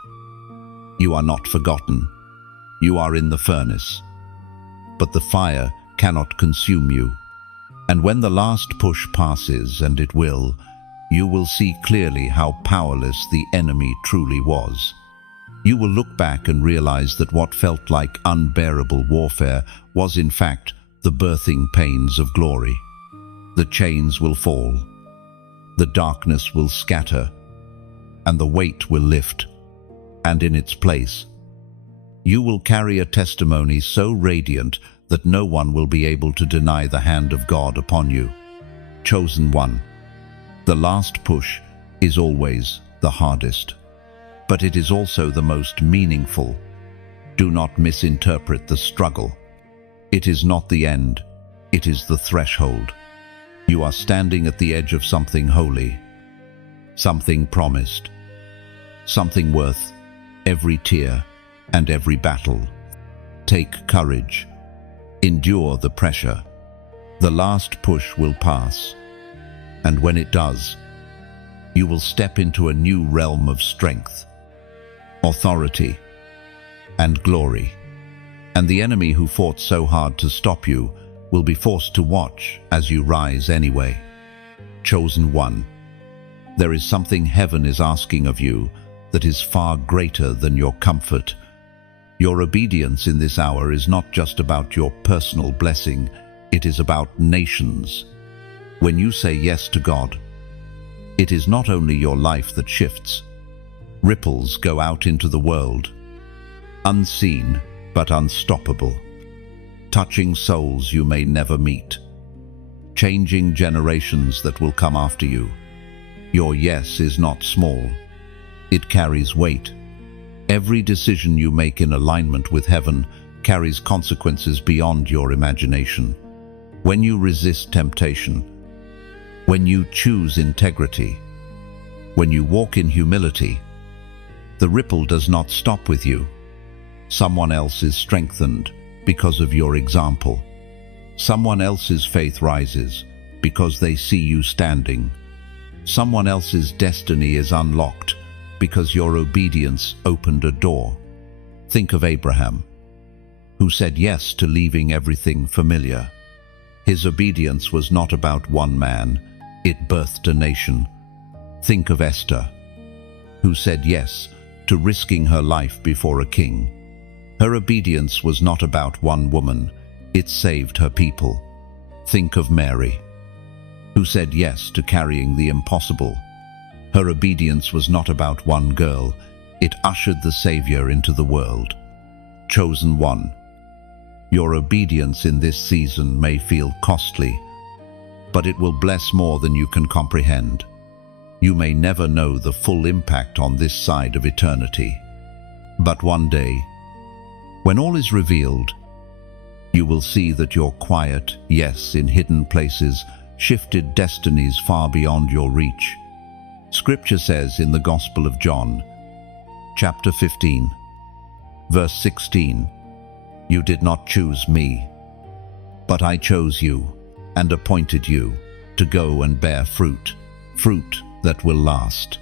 You are not forgotten. You are in the furnace. But the fire cannot consume you. And when the last push passes, and it will, you will see clearly how powerless the enemy truly was. You will look back and realize that what felt like unbearable warfare was in fact the birthing pains of glory. The chains will fall. The darkness will scatter. And the weight will lift. And in its place, you will carry a testimony so radiant that no one will be able to deny the hand of God upon you. Chosen one. The last push is always the hardest, but it is also the most meaningful. Do not misinterpret the struggle. It is not the end, it is the threshold. You are standing at the edge of something holy, something promised, something worth every tear and every battle. Take courage. Endure the pressure. The last push will pass, and when it does, you will step into a new realm of strength, authority, and glory. And the enemy who fought so hard to stop you will be forced to watch as you rise anyway. Chosen one. There is something heaven is asking of you that is far greater than your comfort. Your obedience in this hour is not just about your personal blessing, it is about nations. When you say yes to God, It is not only your life that shifts. Ripples go out into the world, unseen but unstoppable, touching souls you may never meet, changing generations that will come after you. Your yes is not small. It carries weight. Every decision you make in alignment with heaven carries consequences beyond your imagination. When you resist temptation, when you choose integrity, when you walk in humility, the ripple does not stop with you. Someone else is strengthened because of your example. Someone else's faith rises because they see you standing. Someone else's destiny is unlocked because your obedience opened a door. Think of Abraham, who said yes to leaving everything familiar. His obedience was not about one man, it birthed a nation. Think of Esther, who said yes to risking her life before a king. Her obedience was not about one woman, it saved her people. Think of Mary, who said yes to carrying the impossible. Her obedience was not about one girl, it ushered the Savior into the world. Chosen one, your obedience in this season may feel costly, but it will bless more than you can comprehend. You may never know the full impact on this side of eternity. But one day, when all is revealed, you will see that your quiet yes in hidden places shifted destinies far beyond your reach. Scripture says in the Gospel of John, chapter 15, verse 16, "You did not choose me, but I chose you and appointed you to go and bear fruit, fruit that will last."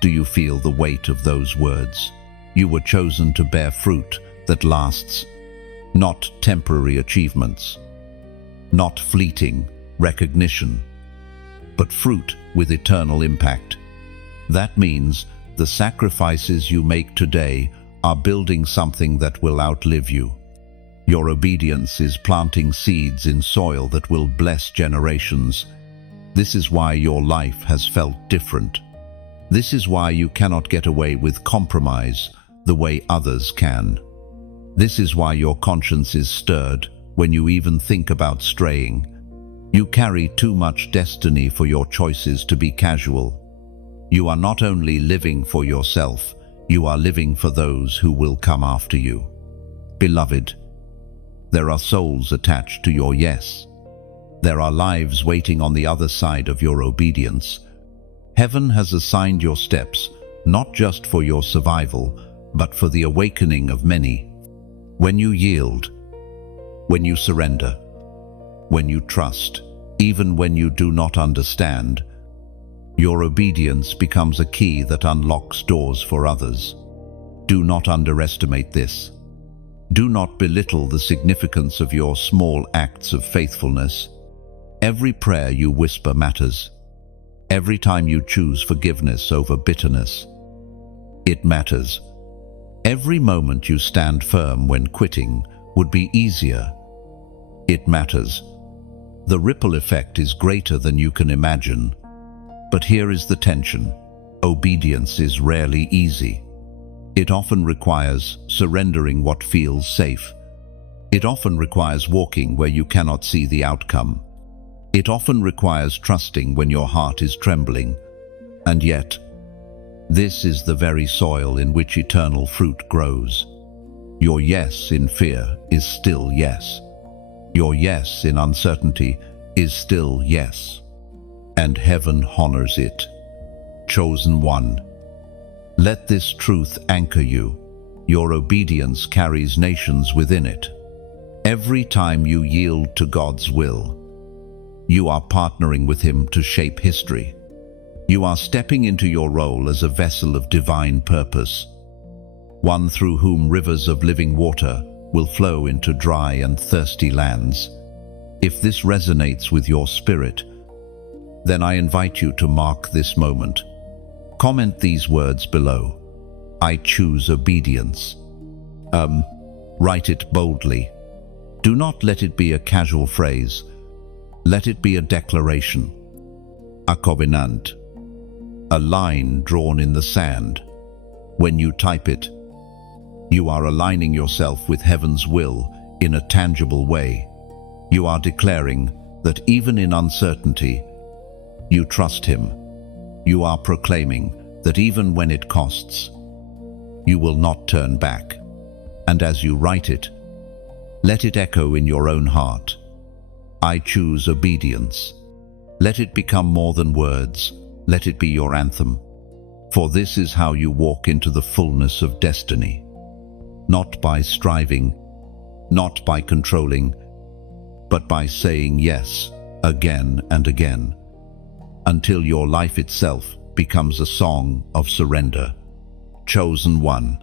Do you feel the weight of those words? You were chosen to bear fruit that lasts, not temporary achievements, not fleeting recognition, but fruit with eternal impact. That means the sacrifices you make today are building something that will outlive you. Your obedience is planting seeds in soil that will bless generations. This is why your life has felt different. This is why you cannot get away with compromise the way others can. This is why your conscience is stirred when you even think about straying. You carry too much destiny for your choices to be casual. You are not only living for yourself, you are living for those who will come after you. Beloved, there are souls attached to your yes. There are lives waiting on the other side of your obedience. Heaven has assigned your steps, not just for your survival, but for the awakening of many. When you yield, when you surrender, when you trust, even when you do not understand, your obedience becomes a key that unlocks doors for others. Do not underestimate this. Do not belittle the significance of your small acts of faithfulness. Every prayer you whisper matters. Every time you choose forgiveness over bitterness, it matters. Every moment you stand firm when quitting would be easier. It matters. The ripple effect is greater than you can imagine. But here is the tension. Obedience is rarely easy. It often requires surrendering what feels safe. It often requires walking where you cannot see the outcome. It often requires trusting when your heart is trembling. And yet, this is the very soil in which eternal fruit grows. Your yes in fear is still yes. Your yes in uncertainty is still yes. And heaven honors it. Chosen one. Let this truth anchor you. Your obedience carries nations within it. Every time you yield to God's will, you are partnering with Him to shape history. You are stepping into your role as a vessel of divine purpose, one through whom rivers of living water will flow into dry and thirsty lands. If this resonates with your spirit, then I invite you to mark this moment. Comment these words below. I choose obedience. Write it boldly. Do not let it be a casual phrase. Let it be a declaration, a covenant. a line drawn in the sand. When you type it, you are aligning yourself with heaven's will in a tangible way. You are declaring that even in uncertainty, you trust him. You are proclaiming that even when it costs, you will not turn back. And as you write it, let it echo in your own heart. I choose obedience. Let it become more than words. Let it be your anthem. For this is how you walk into the fullness of destiny. Not by striving, not by controlling, but by saying yes again and again, until your life itself becomes a song of surrender. Chosen one.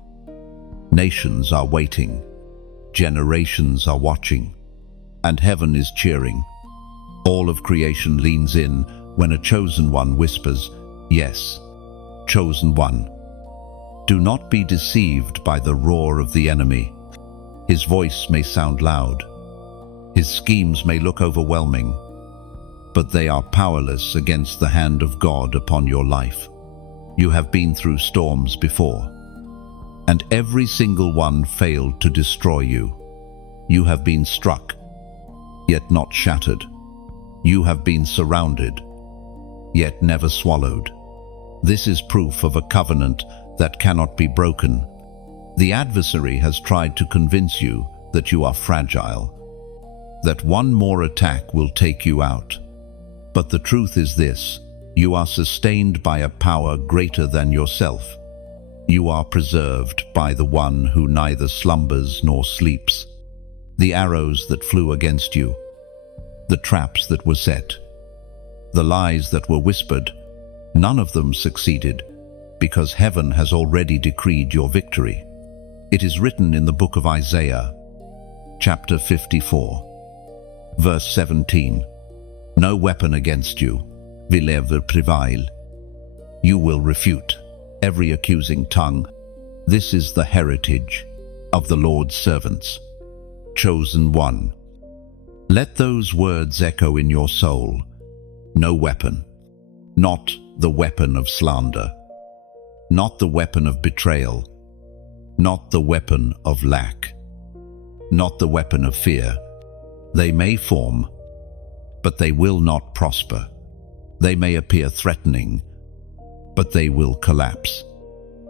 Nations are waiting. Generations are watching. And heaven is cheering. All of creation leans in when a chosen one whispers, yes, chosen one. Do not be deceived by the roar of the enemy. His voice may sound loud. His schemes may look overwhelming, but they are powerless against the hand of God upon your life. You have been through storms before, and every single one failed to destroy you. You have been struck, yet not shattered. You have been surrounded, yet never swallowed. This is proof of a covenant that cannot be broken. The adversary has tried to convince you that you are fragile, that one more attack will take you out. But the truth is this: you are sustained by a power greater than yourself. You are preserved by the one who neither slumbers nor sleeps. The arrows that flew against you, the traps that were set, the lies that were whispered, none of them succeeded, because heaven has already decreed your victory. It is written in the book of Isaiah, chapter 54, verse 17, "No weapon against you will ever prevail. You will refute every accusing tongue. This is the heritage of the Lord's servants." Chosen one. Let those words echo in your soul. No weapon. Not the weapon of slander. Not the weapon of betrayal. Not the weapon of lack. Not the weapon of fear. They may form, but they will not prosper. They may appear threatening, but they will collapse.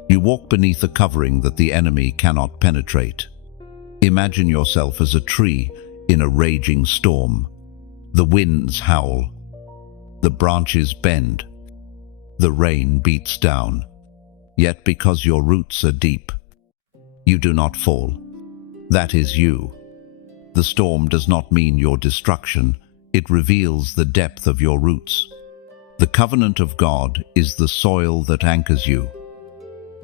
You walk beneath a covering that the enemy cannot penetrate. Imagine yourself as a tree in a raging storm. The winds howl, the branches bend, the rain beats down. Yet because your roots are deep, you do not fall. That is you. The storm does not mean your destruction. It reveals the depth of your roots. The covenant of God is the soil that anchors you,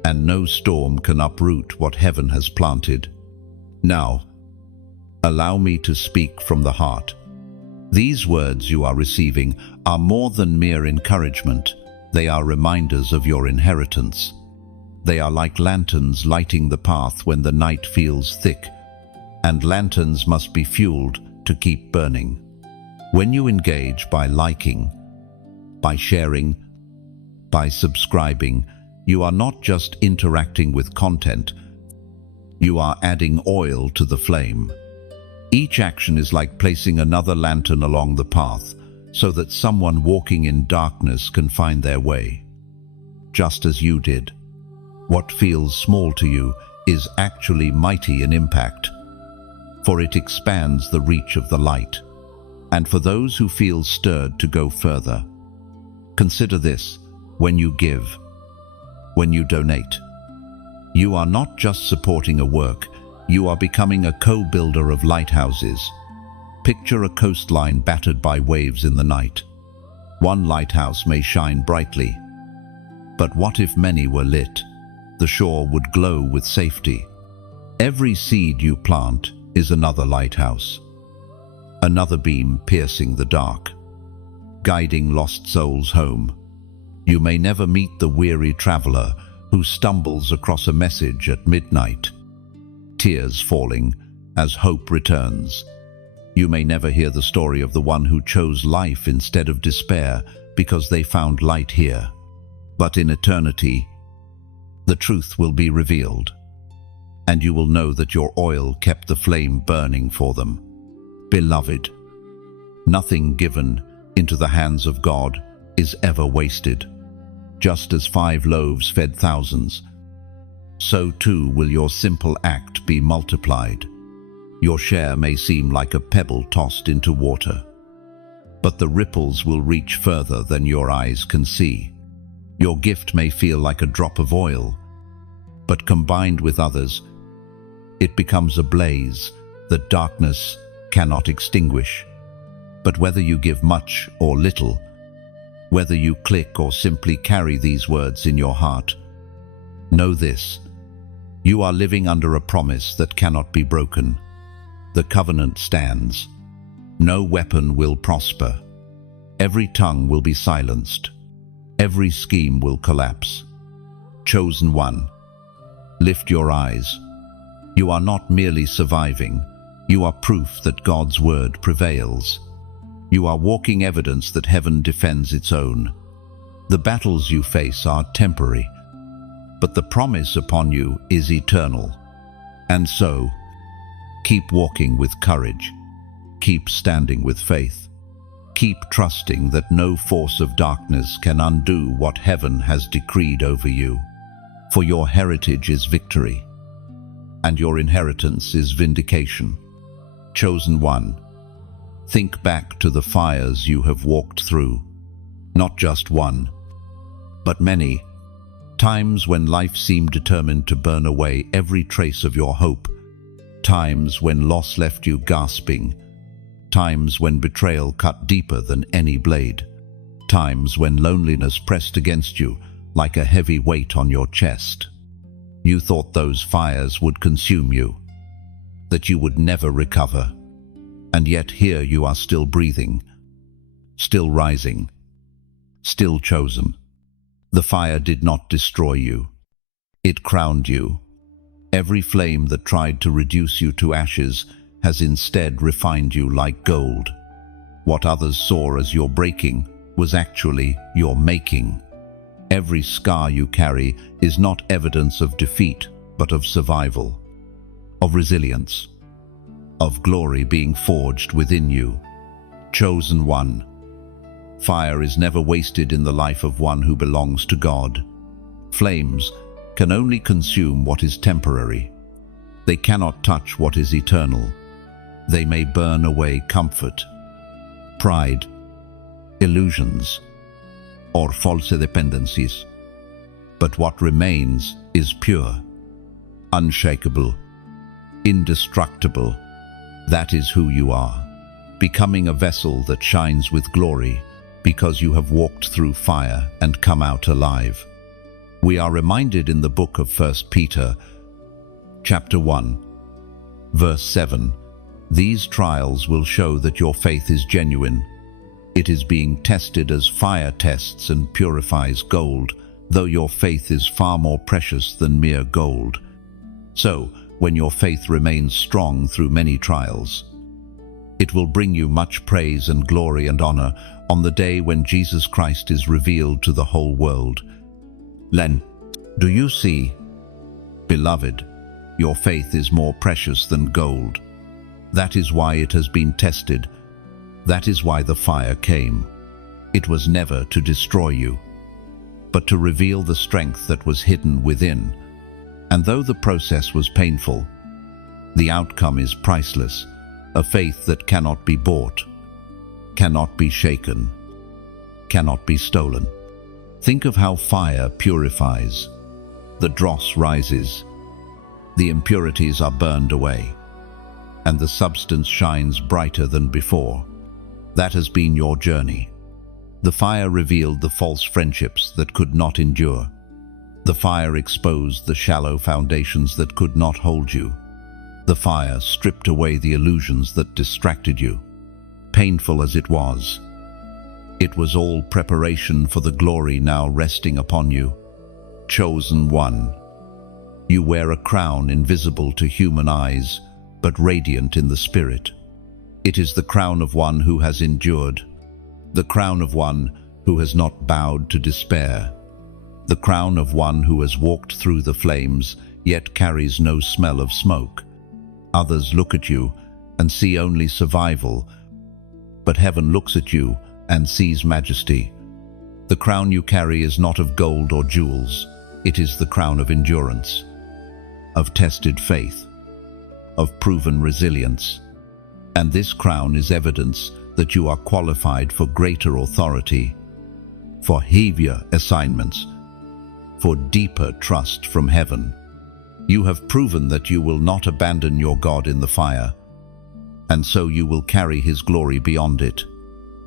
and no storm can uproot what heaven has planted. Now, allow me to speak from the heart. These words you are receiving are more than mere encouragement. They are reminders of your inheritance. They are like lanterns lighting the path when the night feels thick, and lanterns must be fueled to keep burning. When you engage by liking, by sharing, by subscribing, you are not just interacting with content, you are adding oil to the flame. Each action is like placing another lantern along the path so that someone walking in darkness can find their way. Just as you did. What feels small to you is actually mighty in impact, for it expands the reach of the light. And for those who feel stirred to go further, consider this: when you give, when you donate, you are not just supporting a work, you are becoming a co-builder of lighthouses. Picture a coastline battered by waves in the night. One lighthouse may shine brightly, but what if many were lit? The shore would glow with safety. Every seed you plant is another lighthouse, another beam piercing the dark, guiding lost souls home. You may never meet the weary traveler who stumbles across a message at midnight, tears falling as hope returns. You may never hear the story of the one who chose life instead of despair because they found light here. But in eternity, the truth will be revealed, and you will know that your oil kept the flame burning for them. Beloved, nothing given into the hands of God is ever wasted. Just as 5 loaves fed thousands, so too will your simple act be multiplied. Your share may seem like a pebble tossed into water, but the ripples will reach further than your eyes can see. Your gift may feel like a drop of oil, but combined with others, it becomes a blaze that darkness cannot extinguish. But whether you give much or little, whether you click or simply carry these words in your heart, know this: you are living under a promise that cannot be broken. The covenant stands. No weapon will prosper. Every tongue will be silenced. Every scheme will collapse. Chosen one, lift your eyes. You are not merely surviving. You are proof that God's word prevails. You are walking evidence that heaven defends its own. The battles you face are temporary, but the promise upon you is eternal. And so, keep walking with courage. Keep standing with faith. Keep trusting that no force of darkness can undo what heaven has decreed over you. For your heritage is victory, and your inheritance is vindication. Chosen one, think back to the fires you have walked through. Not just one, but many. Times when life seemed determined to burn away every trace of your hope. Times when loss left you gasping. Times when betrayal cut deeper than any blade. Times when loneliness pressed against you like a heavy weight on your chest. You thought those fires would consume you, that you would never recover. And yet here you are, still breathing, still rising, still chosen. The fire did not destroy you. It crowned you. Every flame that tried to reduce you to ashes has instead refined you like gold. What others saw as your breaking was actually your making. Every scar you carry is not evidence of defeat, but of survival, of resilience, of glory being forged within you. Chosen one, fire is never wasted in the life of one who belongs to God. Flames can only consume what is temporary. They cannot touch what is eternal. They may burn away comfort, pride, illusions, or false dependencies. But what remains is pure, unshakable, indestructible. That is who you are, becoming a vessel that shines with glory because you have walked through fire and come out alive. We are reminded in the book of 1 Peter, chapter 1, verse 7, these trials will show that your faith is genuine. It is being tested as fire tests and purifies gold, though your faith is far more precious than mere gold. So, when your faith remains strong through many trials, it will bring you much praise and glory and honor on the day when Jesus Christ is revealed to the whole world. Len, do you see? Beloved, your faith is more precious than gold. That is why it has been tested. That is why the fire came. It was never to destroy you, but to reveal the strength that was hidden within. And though the process was painful, the outcome is priceless, a faith that cannot be bought, cannot be shaken, cannot be stolen. Think of how fire purifies. The dross rises, the impurities are burned away, and the substance shines brighter than before. That has been your journey. The fire revealed the false friendships that could not endure. The fire exposed the shallow foundations that could not hold you. The fire stripped away the illusions that distracted you. Painful as it was all preparation for the glory now resting upon you. Chosen one, you wear a crown invisible to human eyes, but radiant in the spirit. It is the crown of one who has endured, the crown of one who has not bowed to despair, the crown of one who has walked through the flames, yet carries no smell of smoke. Others look at you and see only survival, but heaven looks at you and sees majesty. The crown you carry is not of gold or jewels. It is the crown of endurance, of tested faith, of proven resilience. And this crown is evidence that you are qualified for greater authority, for heavier assignments, for deeper trust from heaven. You have proven that you will not abandon your God in the fire, and so you will carry his glory beyond it.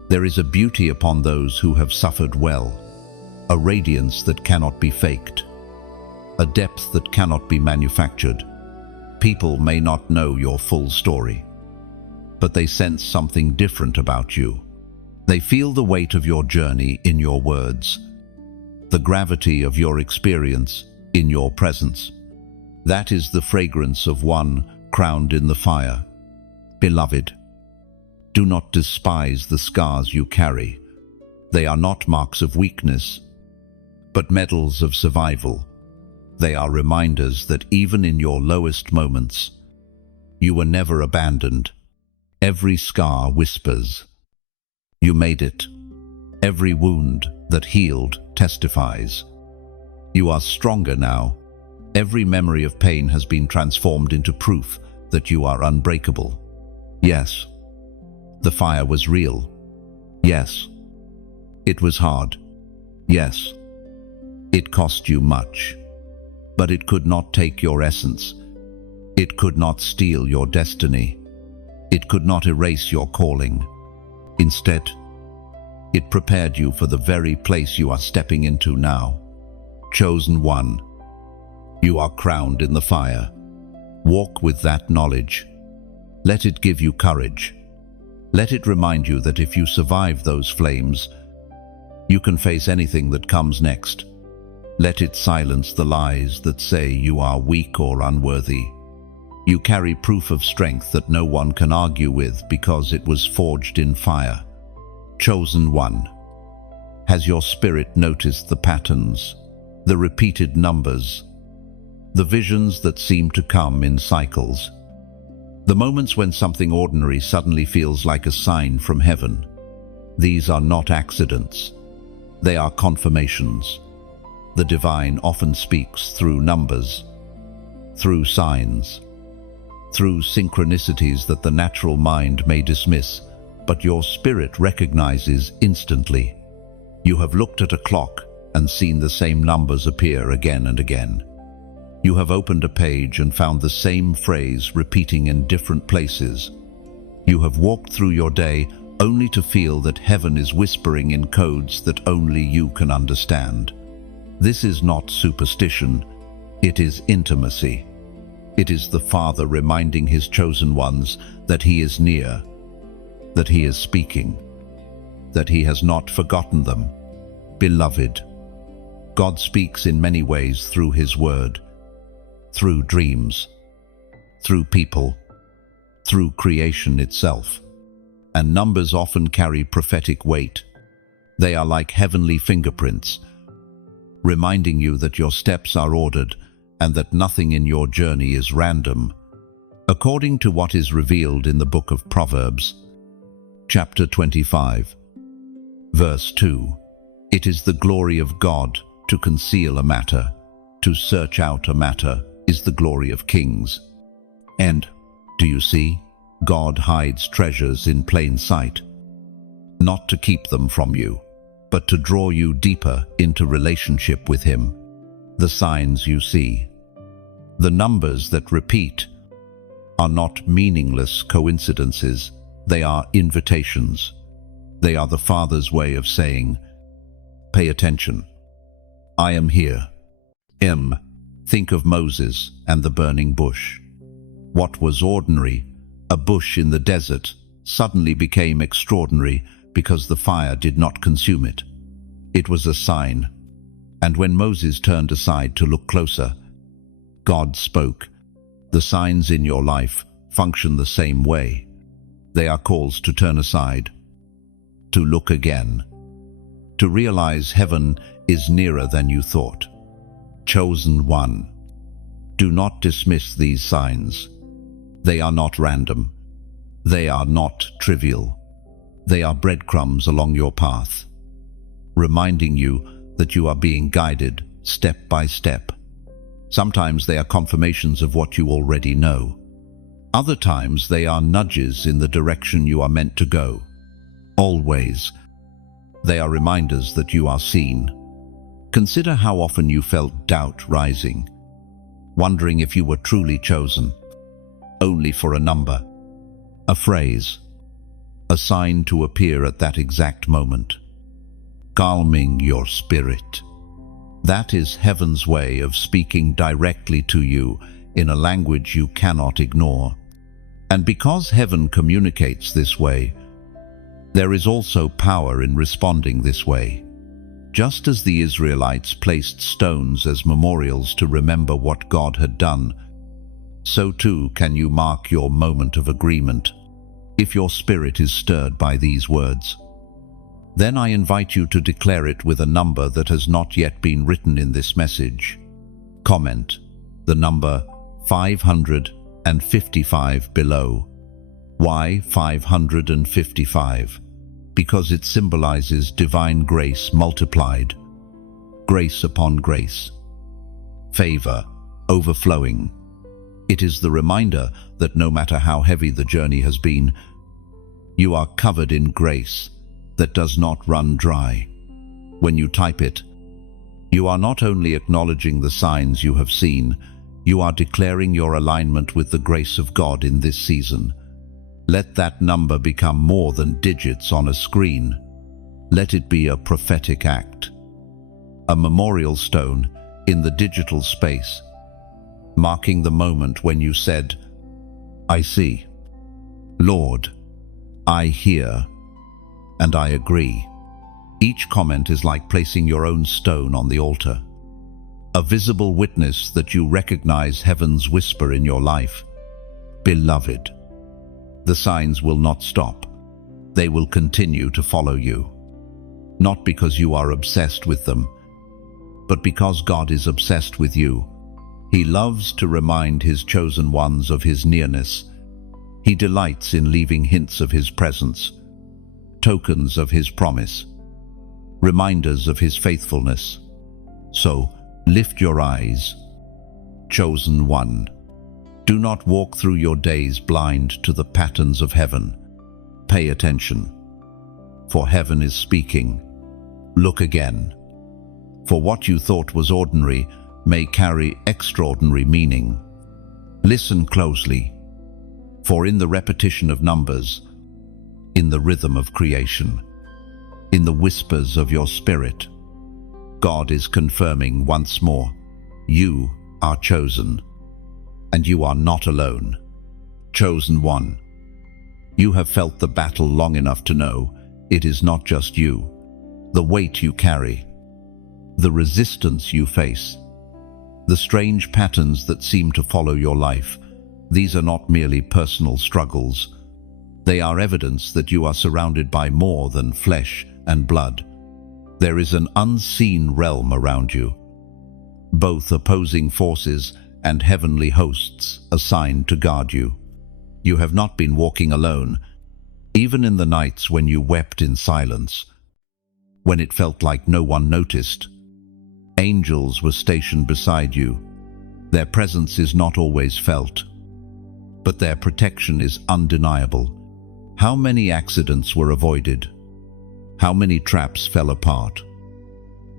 There is a beauty upon those who have suffered well, a radiance that cannot be faked, a depth that cannot be manufactured. People may not know your full story, but they sense something different about you. They feel the weight of your journey in your words, the gravity of your experience in your presence. That is the fragrance of one crowned in the fire. Beloved, do not despise the scars you carry. They are not marks of weakness, but medals of survival. They are reminders that even in your lowest moments, you were never abandoned. Every scar whispers, "You made it." Every wound that healed testifies, "You are stronger now." Every memory of pain has been transformed into proof that you are unbreakable. Yes, the fire was real. Yes, it was hard. Yes, it cost you much. But it could not take your essence. It could not steal your destiny. It could not erase your calling. Instead, it prepared you for the very place you are stepping into now. Chosen one, you are crowned in the fire. Walk with that knowledge. Let it give you courage. Let it remind you that if you survive those flames, you can face anything that comes next. Let it silence the lies that say you are weak or unworthy. You carry proof of strength that no one can argue with because it was forged in fire. Chosen one, has your spirit noticed the patterns, the repeated numbers, the visions that seem to come in cycles? The moments when something ordinary suddenly feels like a sign from heaven. These are not accidents. They are confirmations. The divine often speaks through numbers, through signs, through synchronicities that the natural mind may dismiss, but your spirit recognizes instantly. You have looked at a clock and seen the same numbers appear again and again. You have opened a page and found the same phrase repeating in different places. You have walked through your day only to feel that heaven is whispering in codes that only you can understand. This is not superstition, it is intimacy. It is the Father reminding his chosen ones that he is near, that he is speaking, that he has not forgotten them. Beloved, God speaks in many ways through his word, through dreams, through people, through creation itself. And numbers often carry prophetic weight. They are like heavenly fingerprints, reminding you that your steps are ordered and that nothing in your journey is random. According to what is revealed in the book of Proverbs, chapter 25, verse 2, it is the glory of God to conceal a matter. To search out a matter is the glory of kings. And, do you see, God hides treasures in plain sight, not to keep them from you, but to draw you deeper into relationship with him. The signs you see, the numbers that repeat, are not meaningless coincidences. They are invitations. They are the Father's way of saying, "Pay attention. I am here." Think of Moses and the burning bush. What was ordinary, a bush in the desert, suddenly became extraordinary because the fire did not consume it. It was a sign. And when Moses turned aside to look closer, God spoke. The signs in your life function the same way. They are calls to turn aside, to look again, to realize heaven is nearer than you thought. Chosen one. Do not dismiss these signs. They are not random. They are not trivial. They are breadcrumbs along your path, reminding you that you are being guided step by step. Sometimes they are confirmations of what you already know. Other times they are nudges in the direction you are meant to go. Always, they are reminders that you are seen. Consider how often you felt doubt rising, wondering if you were truly chosen, only for a number, a phrase, a sign to appear at that exact moment, calming your spirit. That is heaven's way of speaking directly to you in a language you cannot ignore. And because heaven communicates this way, there is also power in responding this way. Just as the Israelites placed stones as memorials to remember what God had done, so too can you mark your moment of agreement, if your spirit is stirred by these words. Then I invite you to declare it with a number that has not yet been written in this message. Comment the number 555 below. Why 555? Because it symbolizes divine grace multiplied. Grace upon grace. Favor, overflowing. It is the reminder that no matter how heavy the journey has been, you are covered in grace that does not run dry. When you type it, you are not only acknowledging the signs you have seen, you are declaring your alignment with the grace of God in this season. Let that number become more than digits on a screen. Let it be a prophetic act, a memorial stone in the digital space, marking the moment when you said, I see. Lord, I hear, and I agree. Each comment is like placing your own stone on the altar, a visible witness that you recognize heaven's whisper in your life. Beloved, the signs will not stop. They will continue to follow you. Not because you are obsessed with them, but because God is obsessed with you. He loves to remind his chosen ones of his nearness. He delights in leaving hints of his presence, tokens of his promise, reminders of his faithfulness. So, lift your eyes, chosen one. Do not walk through your days blind to the patterns of heaven. Pay attention, for heaven is speaking. Look again, for what you thought was ordinary may carry extraordinary meaning. Listen closely, for in the repetition of numbers, in the rhythm of creation, in the whispers of your spirit, God is confirming once more, you are chosen, and you are not alone. Chosen one. You have felt the battle long enough to know it is not just you, the weight you carry, the resistance you face, the strange patterns that seem to follow your life. These are not merely personal struggles. They are evidence that you are surrounded by more than flesh and blood. There is an unseen realm around you, both opposing forces and heavenly hosts assigned to guard you. You have not been walking alone, even in the nights when you wept in silence, when it felt like no one noticed. Angels were stationed beside you. Their presence is not always felt, but their protection is undeniable. How many accidents were avoided? How many traps fell apart?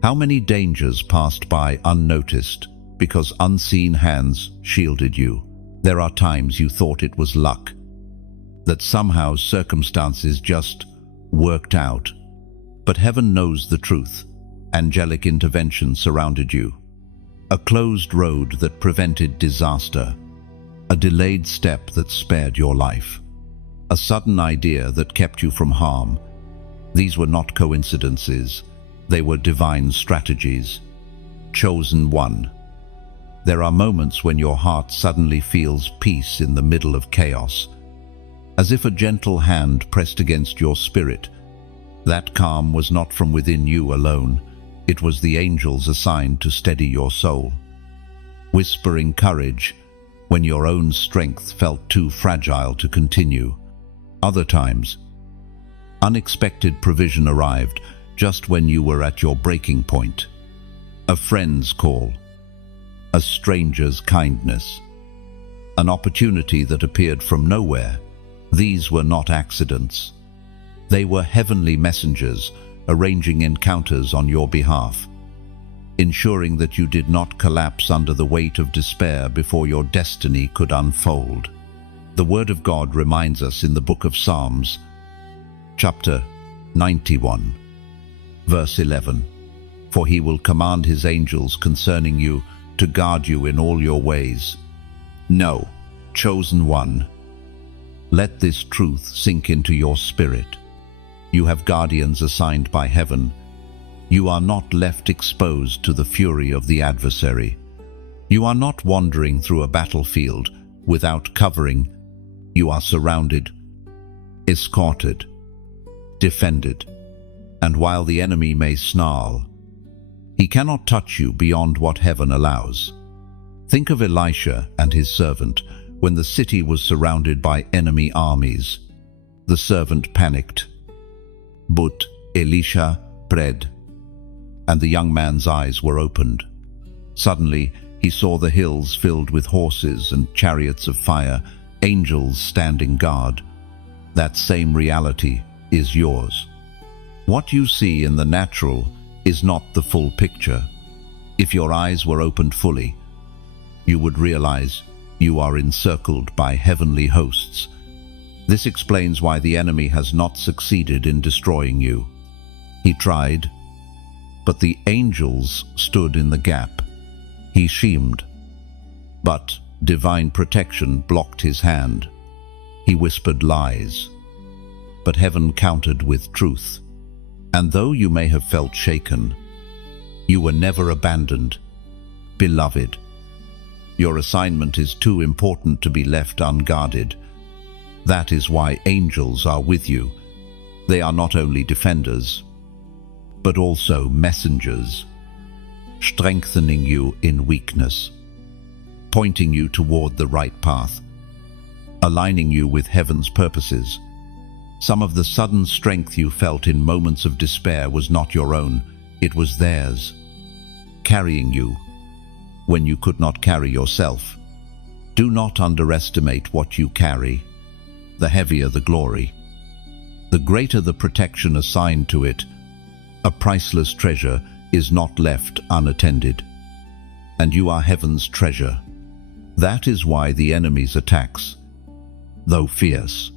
How many dangers passed by unnoticed because unseen hands shielded you? There are times you thought it was luck, that somehow circumstances just worked out. But heaven knows the truth. Angelic intervention surrounded you. A closed road that prevented disaster. A delayed step that spared your life. A sudden idea that kept you from harm. These were not coincidences. They were divine strategies. Chosen one. There are moments when your heart suddenly feels peace in the middle of chaos, as if a gentle hand pressed against your spirit. That calm was not from within you alone. It was the angels assigned to steady your soul, whispering courage when your own strength felt too fragile to continue. Other times, unexpected provision arrived just when you were at your breaking point. A friend's call, a stranger's kindness, an opportunity that appeared from nowhere. These were not accidents. They were heavenly messengers arranging encounters on your behalf, ensuring that you did not collapse under the weight of despair before your destiny could unfold. The Word of God reminds us in the book of Psalms, chapter 91, verse 11, "For he will command his angels concerning you to guard you in all your ways." No, chosen one, let this truth sink into your spirit. You have guardians assigned by heaven. You are not left exposed to the fury of the adversary. You are not wandering through a battlefield without covering. You are surrounded, escorted, defended, and while the enemy may snarl, he cannot touch you beyond what heaven allows. Think of Elisha and his servant when the city was surrounded by enemy armies. The servant panicked, but Elisha prayed, and the young man's eyes were opened. Suddenly, he saw the hills filled with horses and chariots of fire, angels standing guard. That same reality is yours. What you see in the natural is not the full picture. If your eyes were opened fully, you would realize you are encircled by heavenly hosts. This explains why the enemy has not succeeded in destroying you. He tried, but the angels stood in the gap. He schemed, but divine protection blocked his hand. He whispered lies, but heaven countered with truth. And though you may have felt shaken, you were never abandoned. Beloved, your assignment is too important to be left unguarded. That is why angels are with you. They are not only defenders, but also messengers, strengthening you in weakness, pointing you toward the right path, aligning you with heaven's purposes. Some of the sudden strength you felt in moments of despair was not your own, it was theirs, carrying you when you could not carry yourself. Do not underestimate what you carry. The heavier the glory, the greater the protection assigned to it. A priceless treasure is not left unattended, and you are heaven's treasure. That is why the enemy's attacks, though fierce,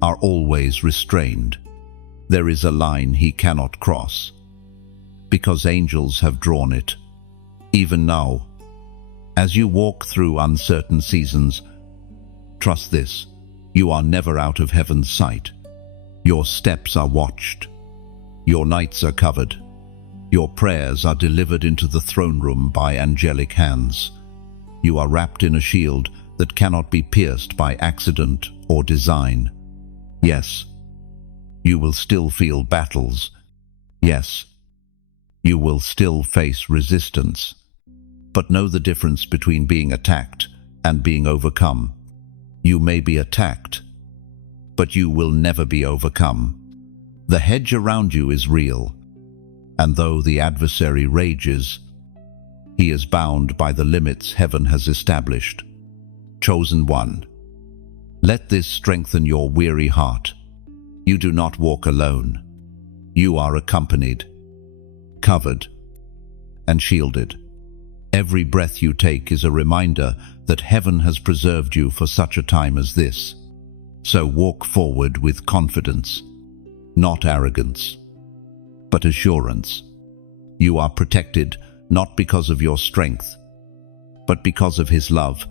are always restrained. There is a line he cannot cross, because angels have drawn it. Even now, as you walk through uncertain seasons, trust this: you are never out of heaven's sight. Your steps are watched. Your nights are covered. Your prayers are delivered into the throne room by angelic hands. You are wrapped in a shield that cannot be pierced by accident or design. Yes, you will still feel battles. Yes, you will still face resistance. But know the difference between being attacked and being overcome. You may be attacked, but you will never be overcome. The hedge around you is real, and though the adversary rages, he is bound by the limits heaven has established. Chosen one, let this strengthen your weary heart. You do not walk alone. You are accompanied, covered, and shielded. Every breath you take is a reminder that heaven has preserved you for such a time as this. So walk forward with confidence, not arrogance, but assurance. You are protected not because of your strength, but because of his love.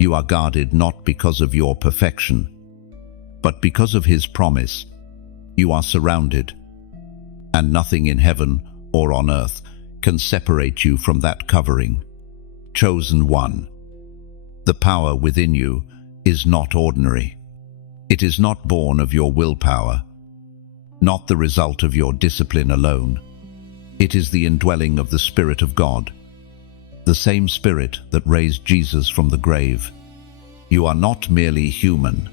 You are guarded not because of your perfection, but because of his promise. You are surrounded, and nothing in heaven or on earth can separate you from that covering. Chosen one, the power within you is not ordinary. It is not born of your willpower, not the result of your discipline alone. It is the indwelling of the Spirit of God, the same Spirit that raised Jesus from the grave. You are not merely human.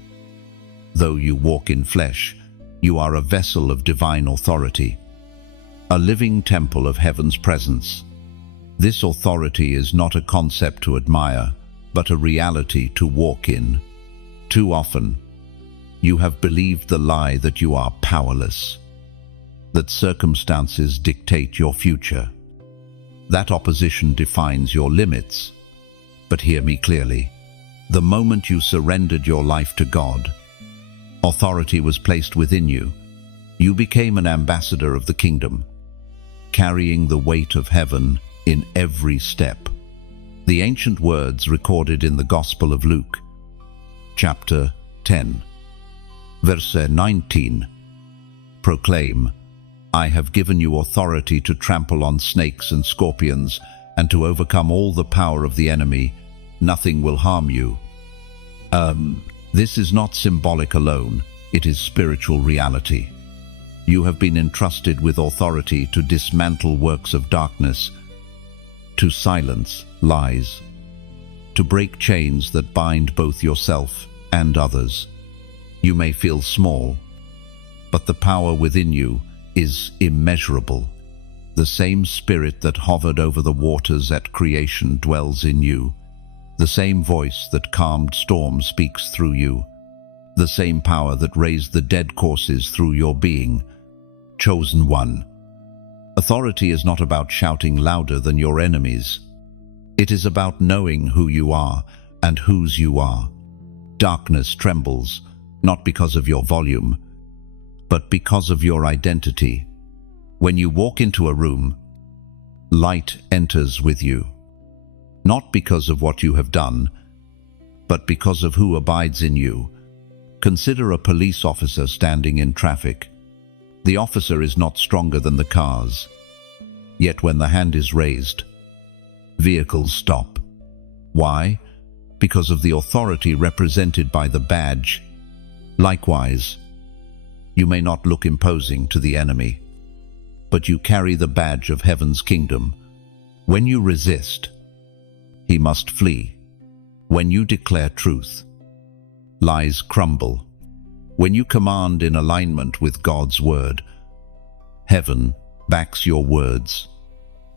Though you walk in flesh, you are a vessel of divine authority, a living temple of heaven's presence. This authority is not a concept to admire, but a reality to walk in. Too often, you have believed the lie that you are powerless, that circumstances dictate your future. That opposition defines your limits. But hear me clearly. The moment you surrendered your life to God, authority was placed within you. You became an ambassador of the kingdom, carrying the weight of heaven in every step. The ancient words recorded in the Gospel of Luke, chapter 10, verse 19, proclaim, "I have given you authority to trample on snakes and scorpions, and to overcome all the power of the enemy. Nothing will harm you." This is not symbolic alone, it is spiritual reality. You have been entrusted with authority to dismantle works of darkness, to silence lies, to break chains that bind both yourself and others. You may feel small, but the power within you is immeasurable. The same Spirit that hovered over the waters at creation dwells in you. The same voice that calmed storms speaks through you. The same power that raised the dead courses through your being. Chosen one. Authority is not about shouting louder than your enemies. It is about knowing who you are and whose you are. Darkness trembles, not because of your volume, but because of your identity. When you walk into a room, light enters with you. Not because of what you have done, but because of who abides in you. Consider a police officer standing in traffic. The officer is not stronger than the cars. Yet when the hand is raised, vehicles stop. Why? Because of the authority represented by the badge. Likewise, you may not look imposing to the enemy, but you carry the badge of heaven's kingdom. When you resist, he must flee. When you declare truth, lies crumble. When you command in alignment with God's word, heaven backs your words.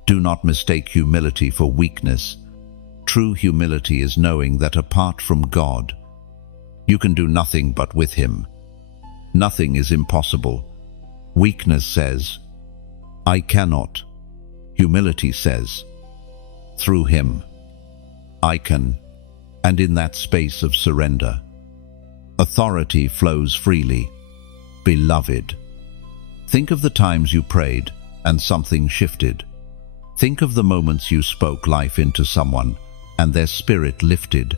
Do not mistake humility for weakness. True humility is knowing that apart from God, you can do nothing but with Him. Nothing is impossible. Weakness says, "I cannot." Humility says, "Through Him, I can." And in that space of surrender, authority flows freely. Beloved, think of the times you prayed and something shifted. Think of the moments you spoke life into someone and their spirit lifted.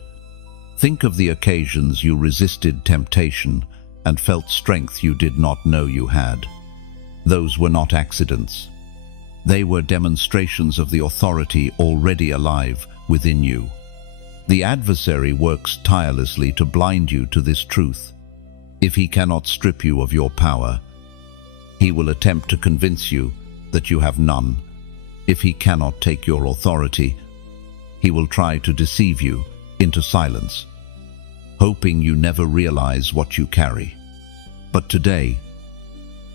Think of the occasions you resisted temptation and felt strength you did not know you had. Those were not accidents. They were demonstrations of the authority already alive within you. The adversary works tirelessly to blind you to this truth. If he cannot strip you of your power, he will attempt to convince you that you have none. If he cannot take your authority, he will try to deceive you into silence, hoping you never realize what you carry. But today,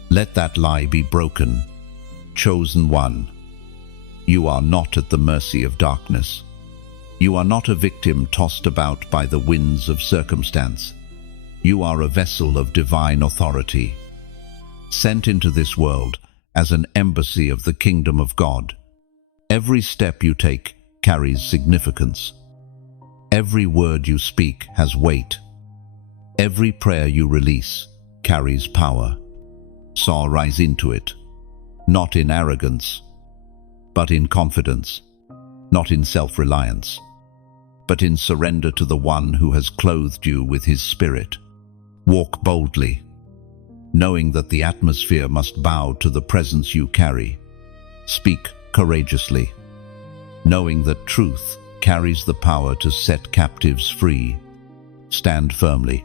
let that lie be broken. Chosen one, you are not at the mercy of darkness. You are not a victim tossed about by the winds of circumstance. You are a vessel of divine authority, sent into this world as an embassy of the kingdom of God. Every step you take carries significance. Every word you speak has weight. Every prayer you release carries power. So rise into it, not in arrogance, but in confidence, not in self-reliance, but in surrender to the one who has clothed you with his Spirit. Walk boldly, knowing that the atmosphere must bow to the presence you carry. Speak courageously, knowing that truth carries the power to set captives free. Stand firmly,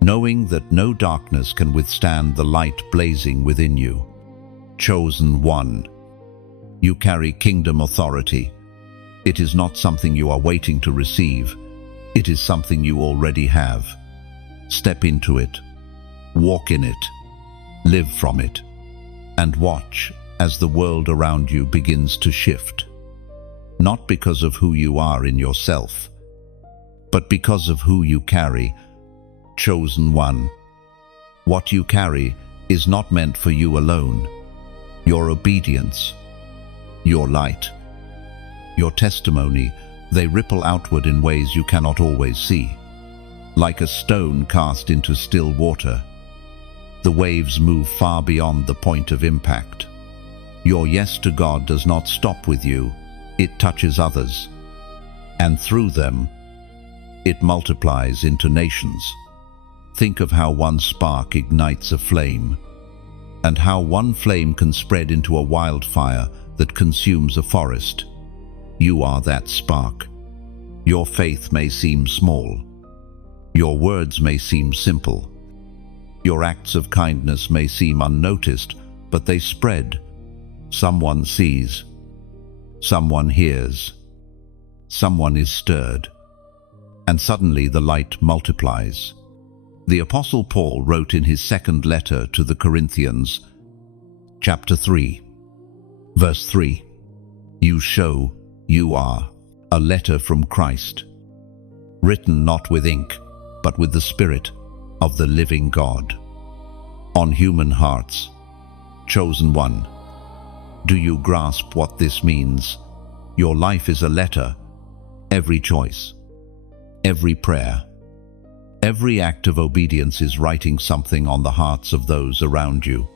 knowing that no darkness can withstand the light blazing within you. Chosen one, You carry kingdom authority. It is not something you are waiting to receive. It is something you already have. Step into it. Walk in it. Live from it. And watch as the world around you begins to shift. Not because of who you are in yourself, but because of who you carry. Chosen one. What you carry is not meant for you alone. Your obedience, your light, your testimony, they ripple outward in ways you cannot always see. Like a stone cast into still water, the waves move far beyond the point of impact. Your yes to God does not stop with you. It touches others, and through them, it multiplies into nations. Think of how one spark ignites a flame, and how one flame can spread into a wildfire that consumes a forest. You are that spark. Your faith may seem small. Your words may seem simple. Your acts of kindness may seem unnoticed, but they spread. Someone sees. Someone hears. Someone is stirred. And suddenly the light multiplies. The Apostle Paul wrote in his second letter to the Corinthians, chapter 3, verse 3, "You show you are a letter from Christ, written not with ink, but with the Spirit of the living God, on human hearts." Chosen one. Do you grasp what this means? Your life is a letter. Every choice, every prayer, every act of obedience is writing something on the hearts of those around you.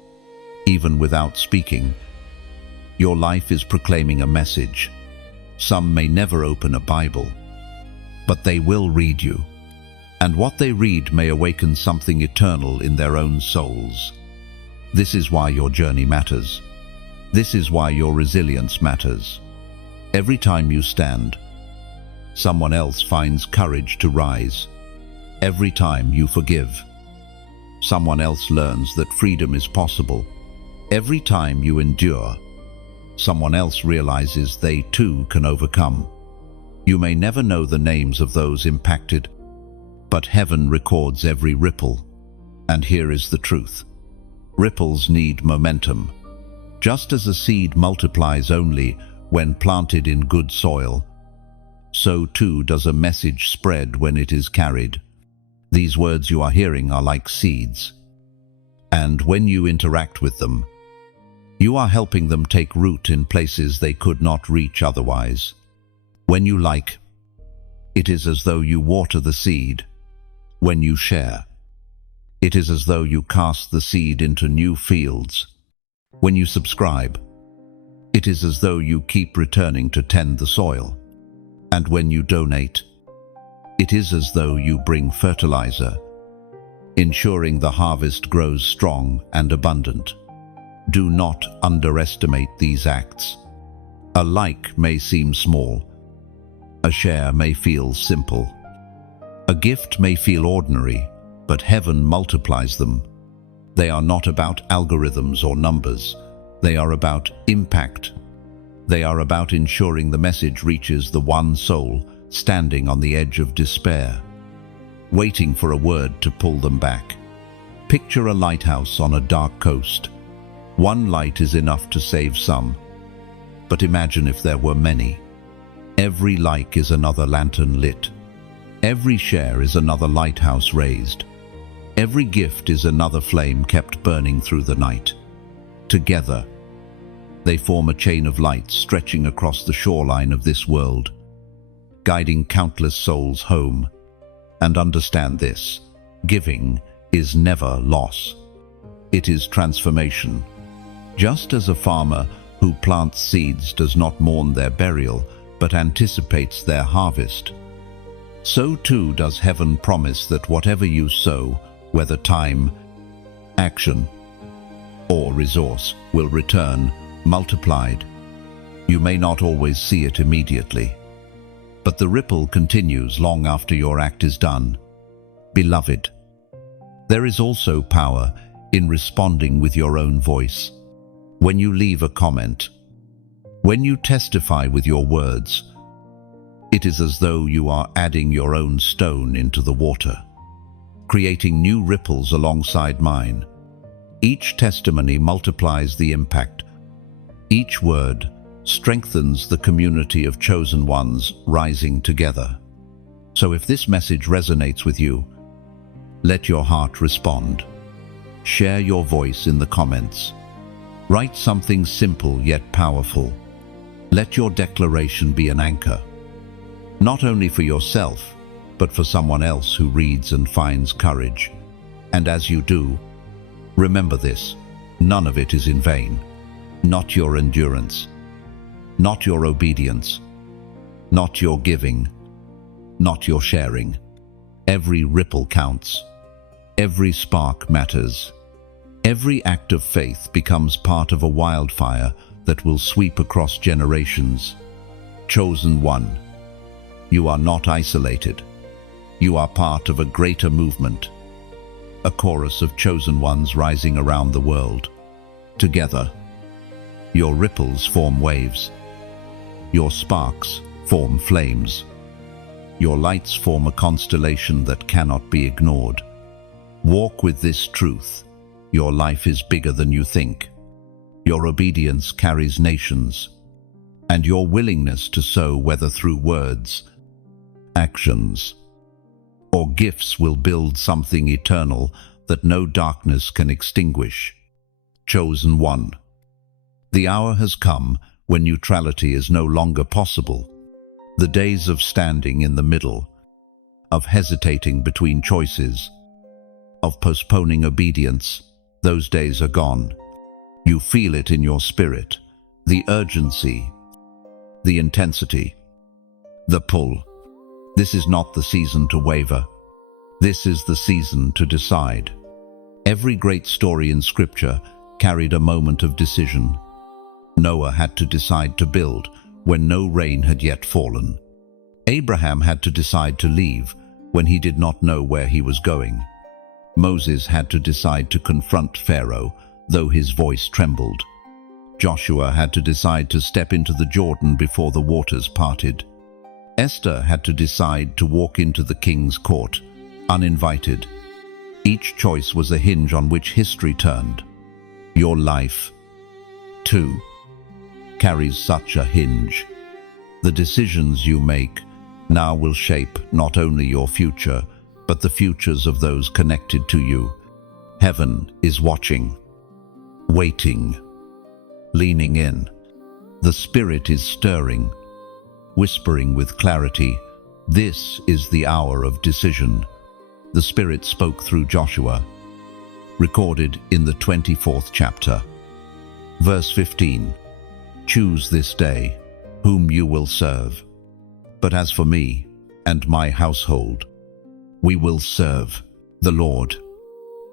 Even without speaking, your life is proclaiming a message. Some may never open a Bible, but they will read you. And what they read may awaken something eternal in their own souls. This is why your journey matters. This is why your resilience matters. Every time you stand, someone else finds courage to rise. Every time you forgive, someone else learns that freedom is possible. Every time you endure, someone else realizes they too can overcome. You may never know the names of those impacted, but heaven records every ripple. And here is the truth. Ripples need momentum. Just as a seed multiplies only when planted in good soil, so too does a message spread when it is carried. These words you are hearing are like seeds, and when you interact with them, you are helping them take root in places they could not reach otherwise. When you like, it is as though you water the seed. When you share, it is as though you cast the seed into new fields. When you subscribe, it is as though you keep returning to tend the soil. And when you donate, it is as though you bring fertilizer, ensuring the harvest grows strong and abundant. Do not underestimate these acts. A like may seem small. A share may feel simple. A gift may feel ordinary, but heaven multiplies them. They are not about algorithms or numbers. They are about impact. They are about ensuring the message reaches the one soul standing on the edge of despair, waiting for a word to pull them back. Picture a lighthouse on a dark coast. One light is enough to save some, but imagine if there were many. Every like is another lantern lit. Every share is another lighthouse raised. Every gift is another flame kept burning through the night. Together, they form a chain of light stretching across the shoreline of this world, guiding countless souls home. And understand this, giving is never loss. It is transformation. Just as a farmer who plants seeds does not mourn their burial, but anticipates their harvest, so too does heaven promise that whatever you sow, whether time, action, or resource, will return multiplied. You may not always see it immediately, but the ripple continues long after your act is done. Beloved, there is also power in responding with your own voice. When you leave a comment, When you testify with your words, it is as though you are adding your own stone into the water, creating new ripples alongside mine. Each testimony multiplies the impact. Each word strengthens the community of chosen ones rising together. So if this message resonates with you, let your heart respond. Share your voice in the comments. Write something simple yet powerful. Let your declaration be an anchor, not only for yourself, but for someone else who reads and finds courage. And as you do, remember this: none of it is in vain. Not your endurance, not your obedience, not your giving, not your sharing. Every ripple counts. Every spark matters. Every act of faith becomes part of a wildfire that will sweep across generations. Chosen one, you are not isolated. You are part of a greater movement, a chorus of chosen ones rising around the world. Together, your ripples form waves. Your sparks form flames. Your lights form a constellation that cannot be ignored. Walk with this truth. Your life is bigger than you think. Your obedience carries nations, and your willingness to sow, whether through words, actions, or gifts, will build something eternal that no darkness can extinguish. Chosen one, the hour has come when neutrality is no longer possible. The days of standing in the middle, of hesitating between choices, of postponing obedience, those days are gone. You feel it in your spirit, the urgency, the intensity, the pull. This is not the season to waver. This is the season to decide. Every great story in Scripture carried a moment of decision. Noah had to decide to build when no rain had yet fallen. Abraham had to decide to leave when he did not know where he was going. Moses had to decide to confront Pharaoh, though his voice trembled. Joshua had to decide to step into the Jordan before the waters parted. Esther had to decide to walk into the king's court, uninvited. Each choice was a hinge on which history turned. Your life, too, carries such a hinge. The decisions you make now will shape not only your future, but the futures of those connected to you. Heaven is watching, waiting, leaning in. The Spirit is stirring, whispering with clarity, "This is the hour of decision." The Spirit spoke through Joshua, recorded in the 24th chapter. Verse 15, "Choose this day whom you will serve. But as for me and my household, we will serve the Lord."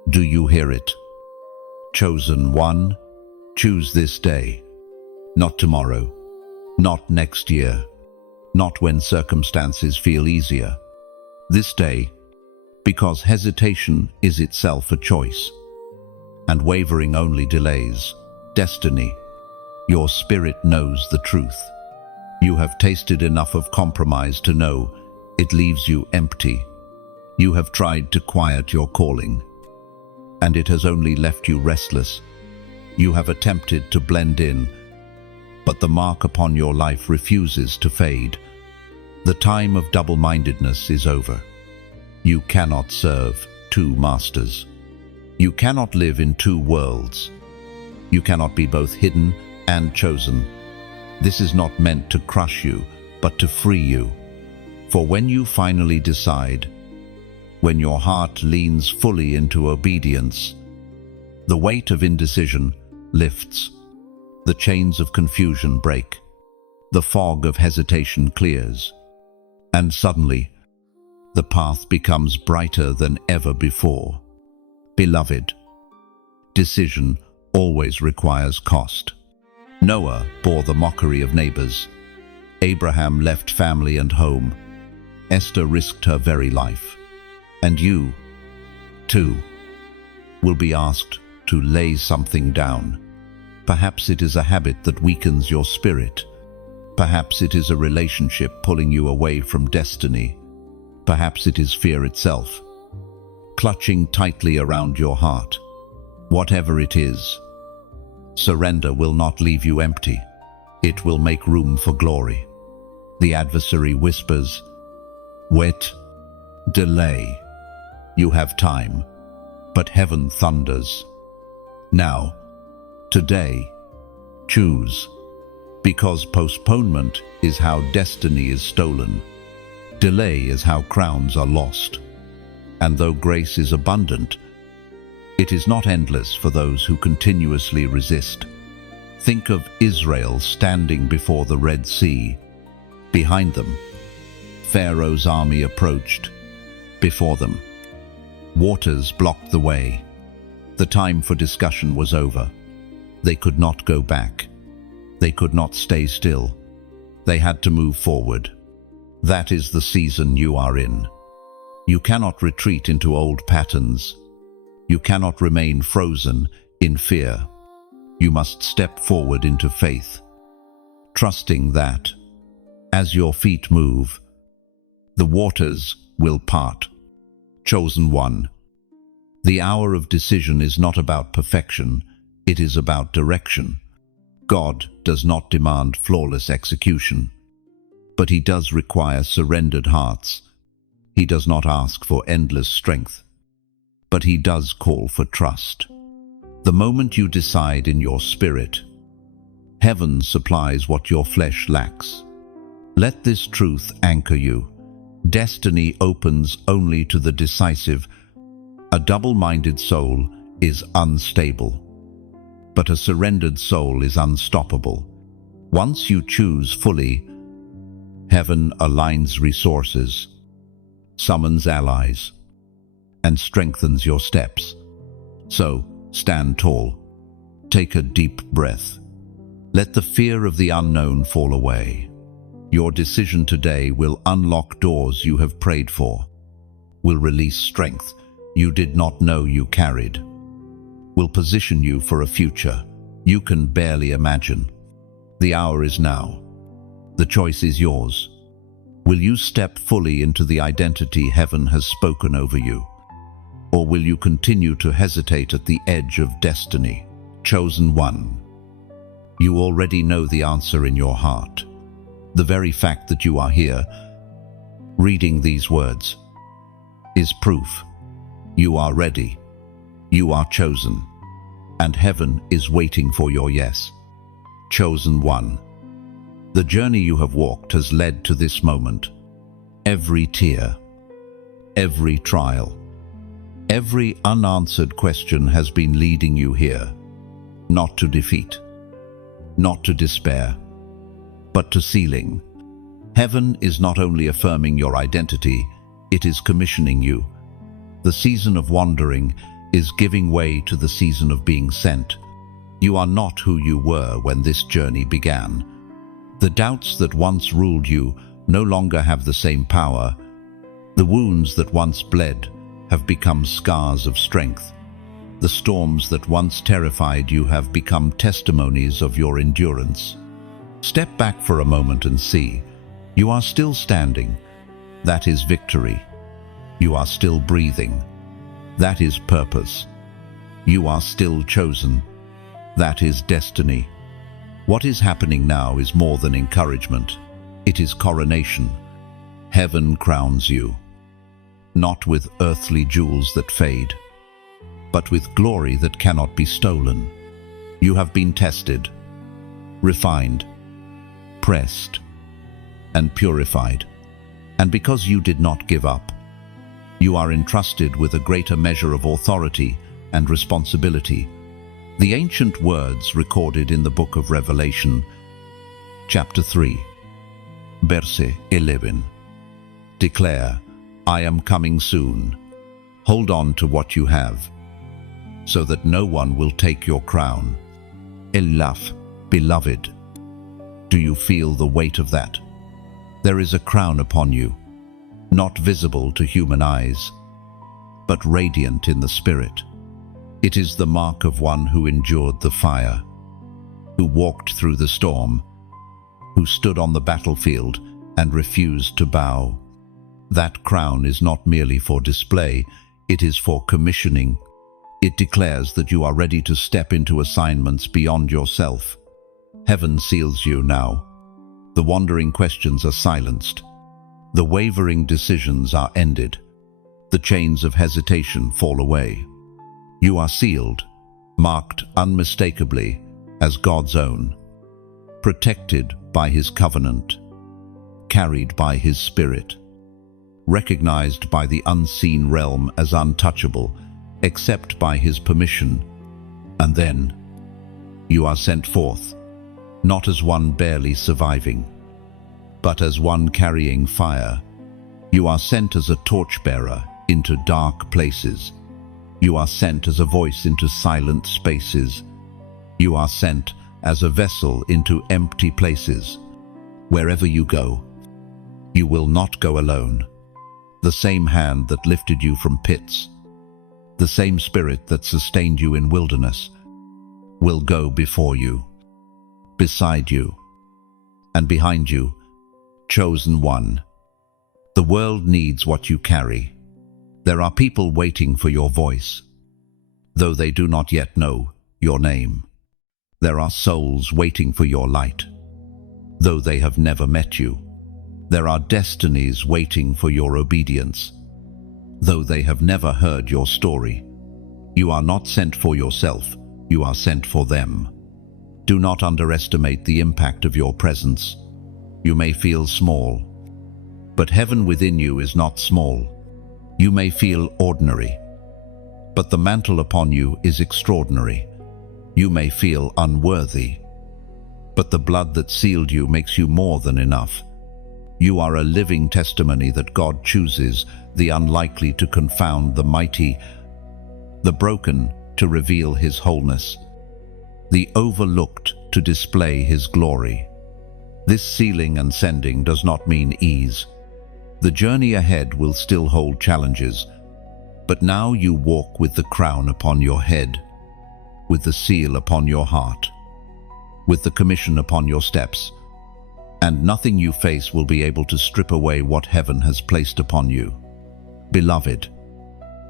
Do you hear it? Chosen one, choose this day. Not tomorrow, not next year, not when circumstances feel easier. This day, because hesitation is itself a choice, and wavering only delays destiny. Your spirit knows the truth. You have tasted enough of compromise to know it leaves you empty. You have tried to quiet your calling, and it has only left you restless. You have attempted to blend in, but the mark upon your life refuses to fade. The time of double-mindedness is over. You cannot serve two masters. You cannot live in two worlds. You cannot be both hidden and chosen. This is not meant to crush you, but to free you. For when you finally decide, when your heart leans fully into obedience, the weight of indecision lifts, the chains of confusion break, the fog of hesitation clears, and suddenly the path becomes brighter than ever before. Beloved, decision always requires cost. Noah bore the mockery of neighbors. Abraham left family and home. Esther risked her very life. And you, too, will be asked to lay something down. Perhaps it is a habit that weakens your spirit. Perhaps it is a relationship pulling you away from destiny. Perhaps it is fear itself, clutching tightly around your heart. Whatever it is, surrender will not leave you empty. It will make room for glory. The adversary whispers, "Wait, delay. You have time." But heaven thunders, "Now, today, choose." Because postponement is how destiny is stolen. Delay is how crowns are lost. And though grace is abundant, it is not endless for those who continuously resist. Think of Israel standing before the Red Sea. Behind them, Pharaoh's army approached. Before them, waters blocked the way. The time for discussion was over. They could not go back. They could not stay still. They had to move forward. That is the season you are in. You cannot retreat into old patterns. You cannot remain frozen in fear. You must step forward into faith, trusting that, as your feet move, the waters will part. Chosen one. The hour of decision is not about perfection, it is about direction. God does not demand flawless execution, but He does require surrendered hearts. He does not ask for endless strength, but He does call for trust. The moment you decide in your spirit, heaven supplies what your flesh lacks. Let this truth anchor you. Destiny opens only to the decisive. A double-minded soul is unstable, but a surrendered soul is unstoppable. Once you choose fully, heaven aligns resources, summons allies, and strengthens your steps. So, stand tall. Take a deep breath. Let the fear of the unknown fall away. Your decision today will unlock doors you have prayed for, will release strength you did not know you carried, will position you for a future you can barely imagine. The hour is now. The choice is yours. Will you step fully into the identity heaven has spoken over you? Or will you continue to hesitate at the edge of destiny? Chosen one. You already know the answer in your heart. The very fact that you are here, reading these words, is proof. You are ready. You are chosen. And heaven is waiting for your yes. Chosen one. The journey you have walked has led to this moment. Every tear, every trial, every unanswered question has been leading you here, not to defeat, not to despair, but to sealing. Heaven is not only affirming your identity, it is commissioning you. The season of wandering is giving way to the season of being sent. You are not who you were when this journey began. The doubts that once ruled you no longer have the same power. The wounds that once bled have become scars of strength. The storms that once terrified you have become testimonies of your endurance. Step back for a moment and see. You are still standing. That is victory. You are still breathing. That is purpose. You are still chosen. That is destiny. What is happening now is more than encouragement. It is coronation. Heaven crowns you, not with earthly jewels that fade, but with glory that cannot be stolen. You have been tested, refined, pressed, and purified. And because you did not give up, you are entrusted with a greater measure of authority and responsibility. The ancient words recorded in the book of Revelation, chapter 3, verse 11, declare, "I am coming soon. Hold on to what you have, so that no one will take your crown." Elaf, beloved, do you feel the weight of that? There is a crown upon you, not visible to human eyes, but radiant in the spirit. It is the mark of one who endured the fire. who walked through the storm, who stood on the battlefield and refused to bow. That crown is not merely for display, it is for commissioning. It declares that you are ready to step into assignments beyond yourself. Heaven seals you now. The wandering questions are silenced. The wavering decisions are ended. The chains of hesitation fall away. You are sealed, marked unmistakably as God's own, protected by His covenant, carried by His Spirit, recognized by the unseen realm as untouchable, except by His permission. And then you are sent forth, not as one barely surviving, but as one carrying fire. You are sent as a torchbearer into dark places. You are sent as a voice into silent spaces. You are sent as a vessel into empty places. Wherever you go, you will not go alone. The same hand that lifted you from pits, the same Spirit that sustained you in wilderness, will go before you, beside you, and behind you, chosen one. The world needs what you carry. There are people waiting for your voice, though they do not yet know your name. There are souls waiting for your light, though they have never met you. There are destinies waiting for your obedience, though they have never heard your story. You are not sent for yourself, you are sent for them. Do not underestimate the impact of your presence. You may feel small, but heaven within you is not small. You may feel ordinary, but the mantle upon you is extraordinary. You may feel unworthy, but the blood that sealed you makes you more than enough. You are a living testimony that God chooses the unlikely to confound the mighty, the broken to reveal His wholeness, the overlooked to display His glory. This sealing and sending does not mean ease. The journey ahead will still hold challenges, but now you walk with the crown upon your head, with the seal upon your heart, with the commission upon your steps, and nothing you face will be able to strip away what heaven has placed upon you. Beloved,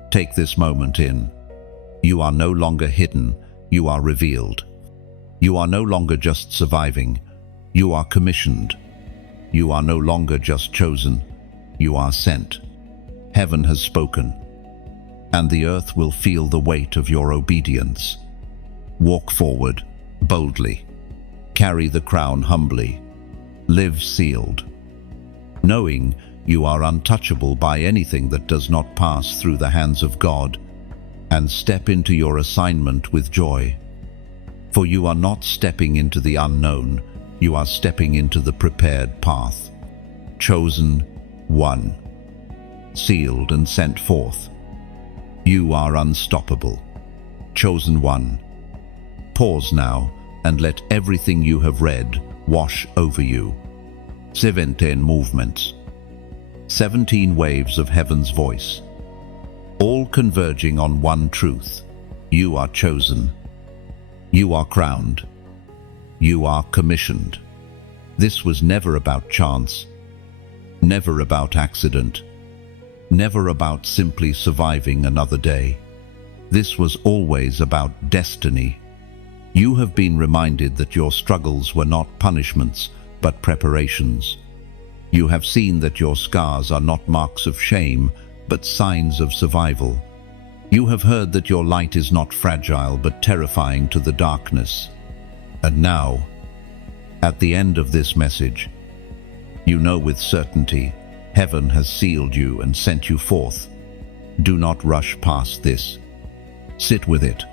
take this moment in. You are no longer hidden, you are revealed. You are no longer just surviving, you are commissioned. You are no longer just chosen, you are sent. Heaven has spoken, and the earth will feel the weight of your obedience. Walk forward, boldly. Carry the crown humbly. Live sealed, knowing you are untouchable by anything that does not pass through the hands of God, and step into your assignment with joy. For you are not stepping into the unknown, you are stepping into the prepared path. Chosen one, sealed and sent forth. You are unstoppable. Chosen one. Pause now and let everything you have read wash over you. 17 movements. 17 waves of heaven's voice, all converging on one truth. You are chosen. You are crowned. You are commissioned. This was never about chance, never about accident, never about simply surviving another day. This was always about destiny. You have been reminded that your struggles were not punishments, but preparations. You have seen that your scars are not marks of shame, but signs of survival. You have heard that your light is not fragile, but terrifying to the darkness. And now, at the end of this message, you know with certainty, heaven has sealed you and sent you forth. Do not rush past this. Sit with it.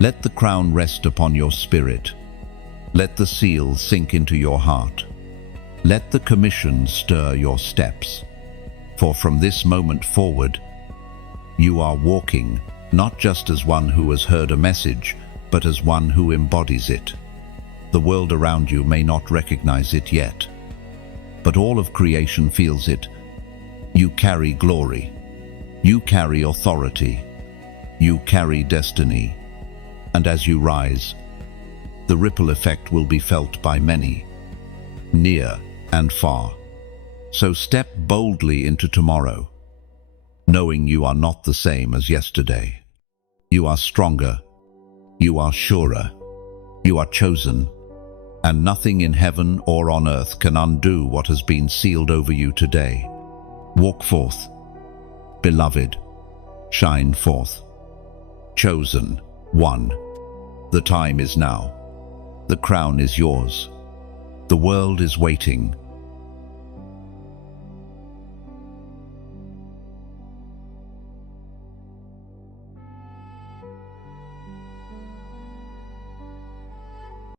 Let the crown rest upon your spirit. Let the seal sink into your heart. Let the commission stir your steps. For from this moment forward, you are walking not just as one who has heard a message, but as one who embodies it. The world around you may not recognize it yet, but all of creation feels it. You carry glory. You carry authority. You carry destiny. And as you rise, The ripple effect will be felt by many, near and far. So step boldly into tomorrow, knowing you are not the same as yesterday. You are stronger, you are surer, you are chosen, and nothing in heaven or on earth can undo what has been sealed over you today. Walk forth, beloved, shine forth. Chosen one. The time is now. The crown is yours. The world is waiting.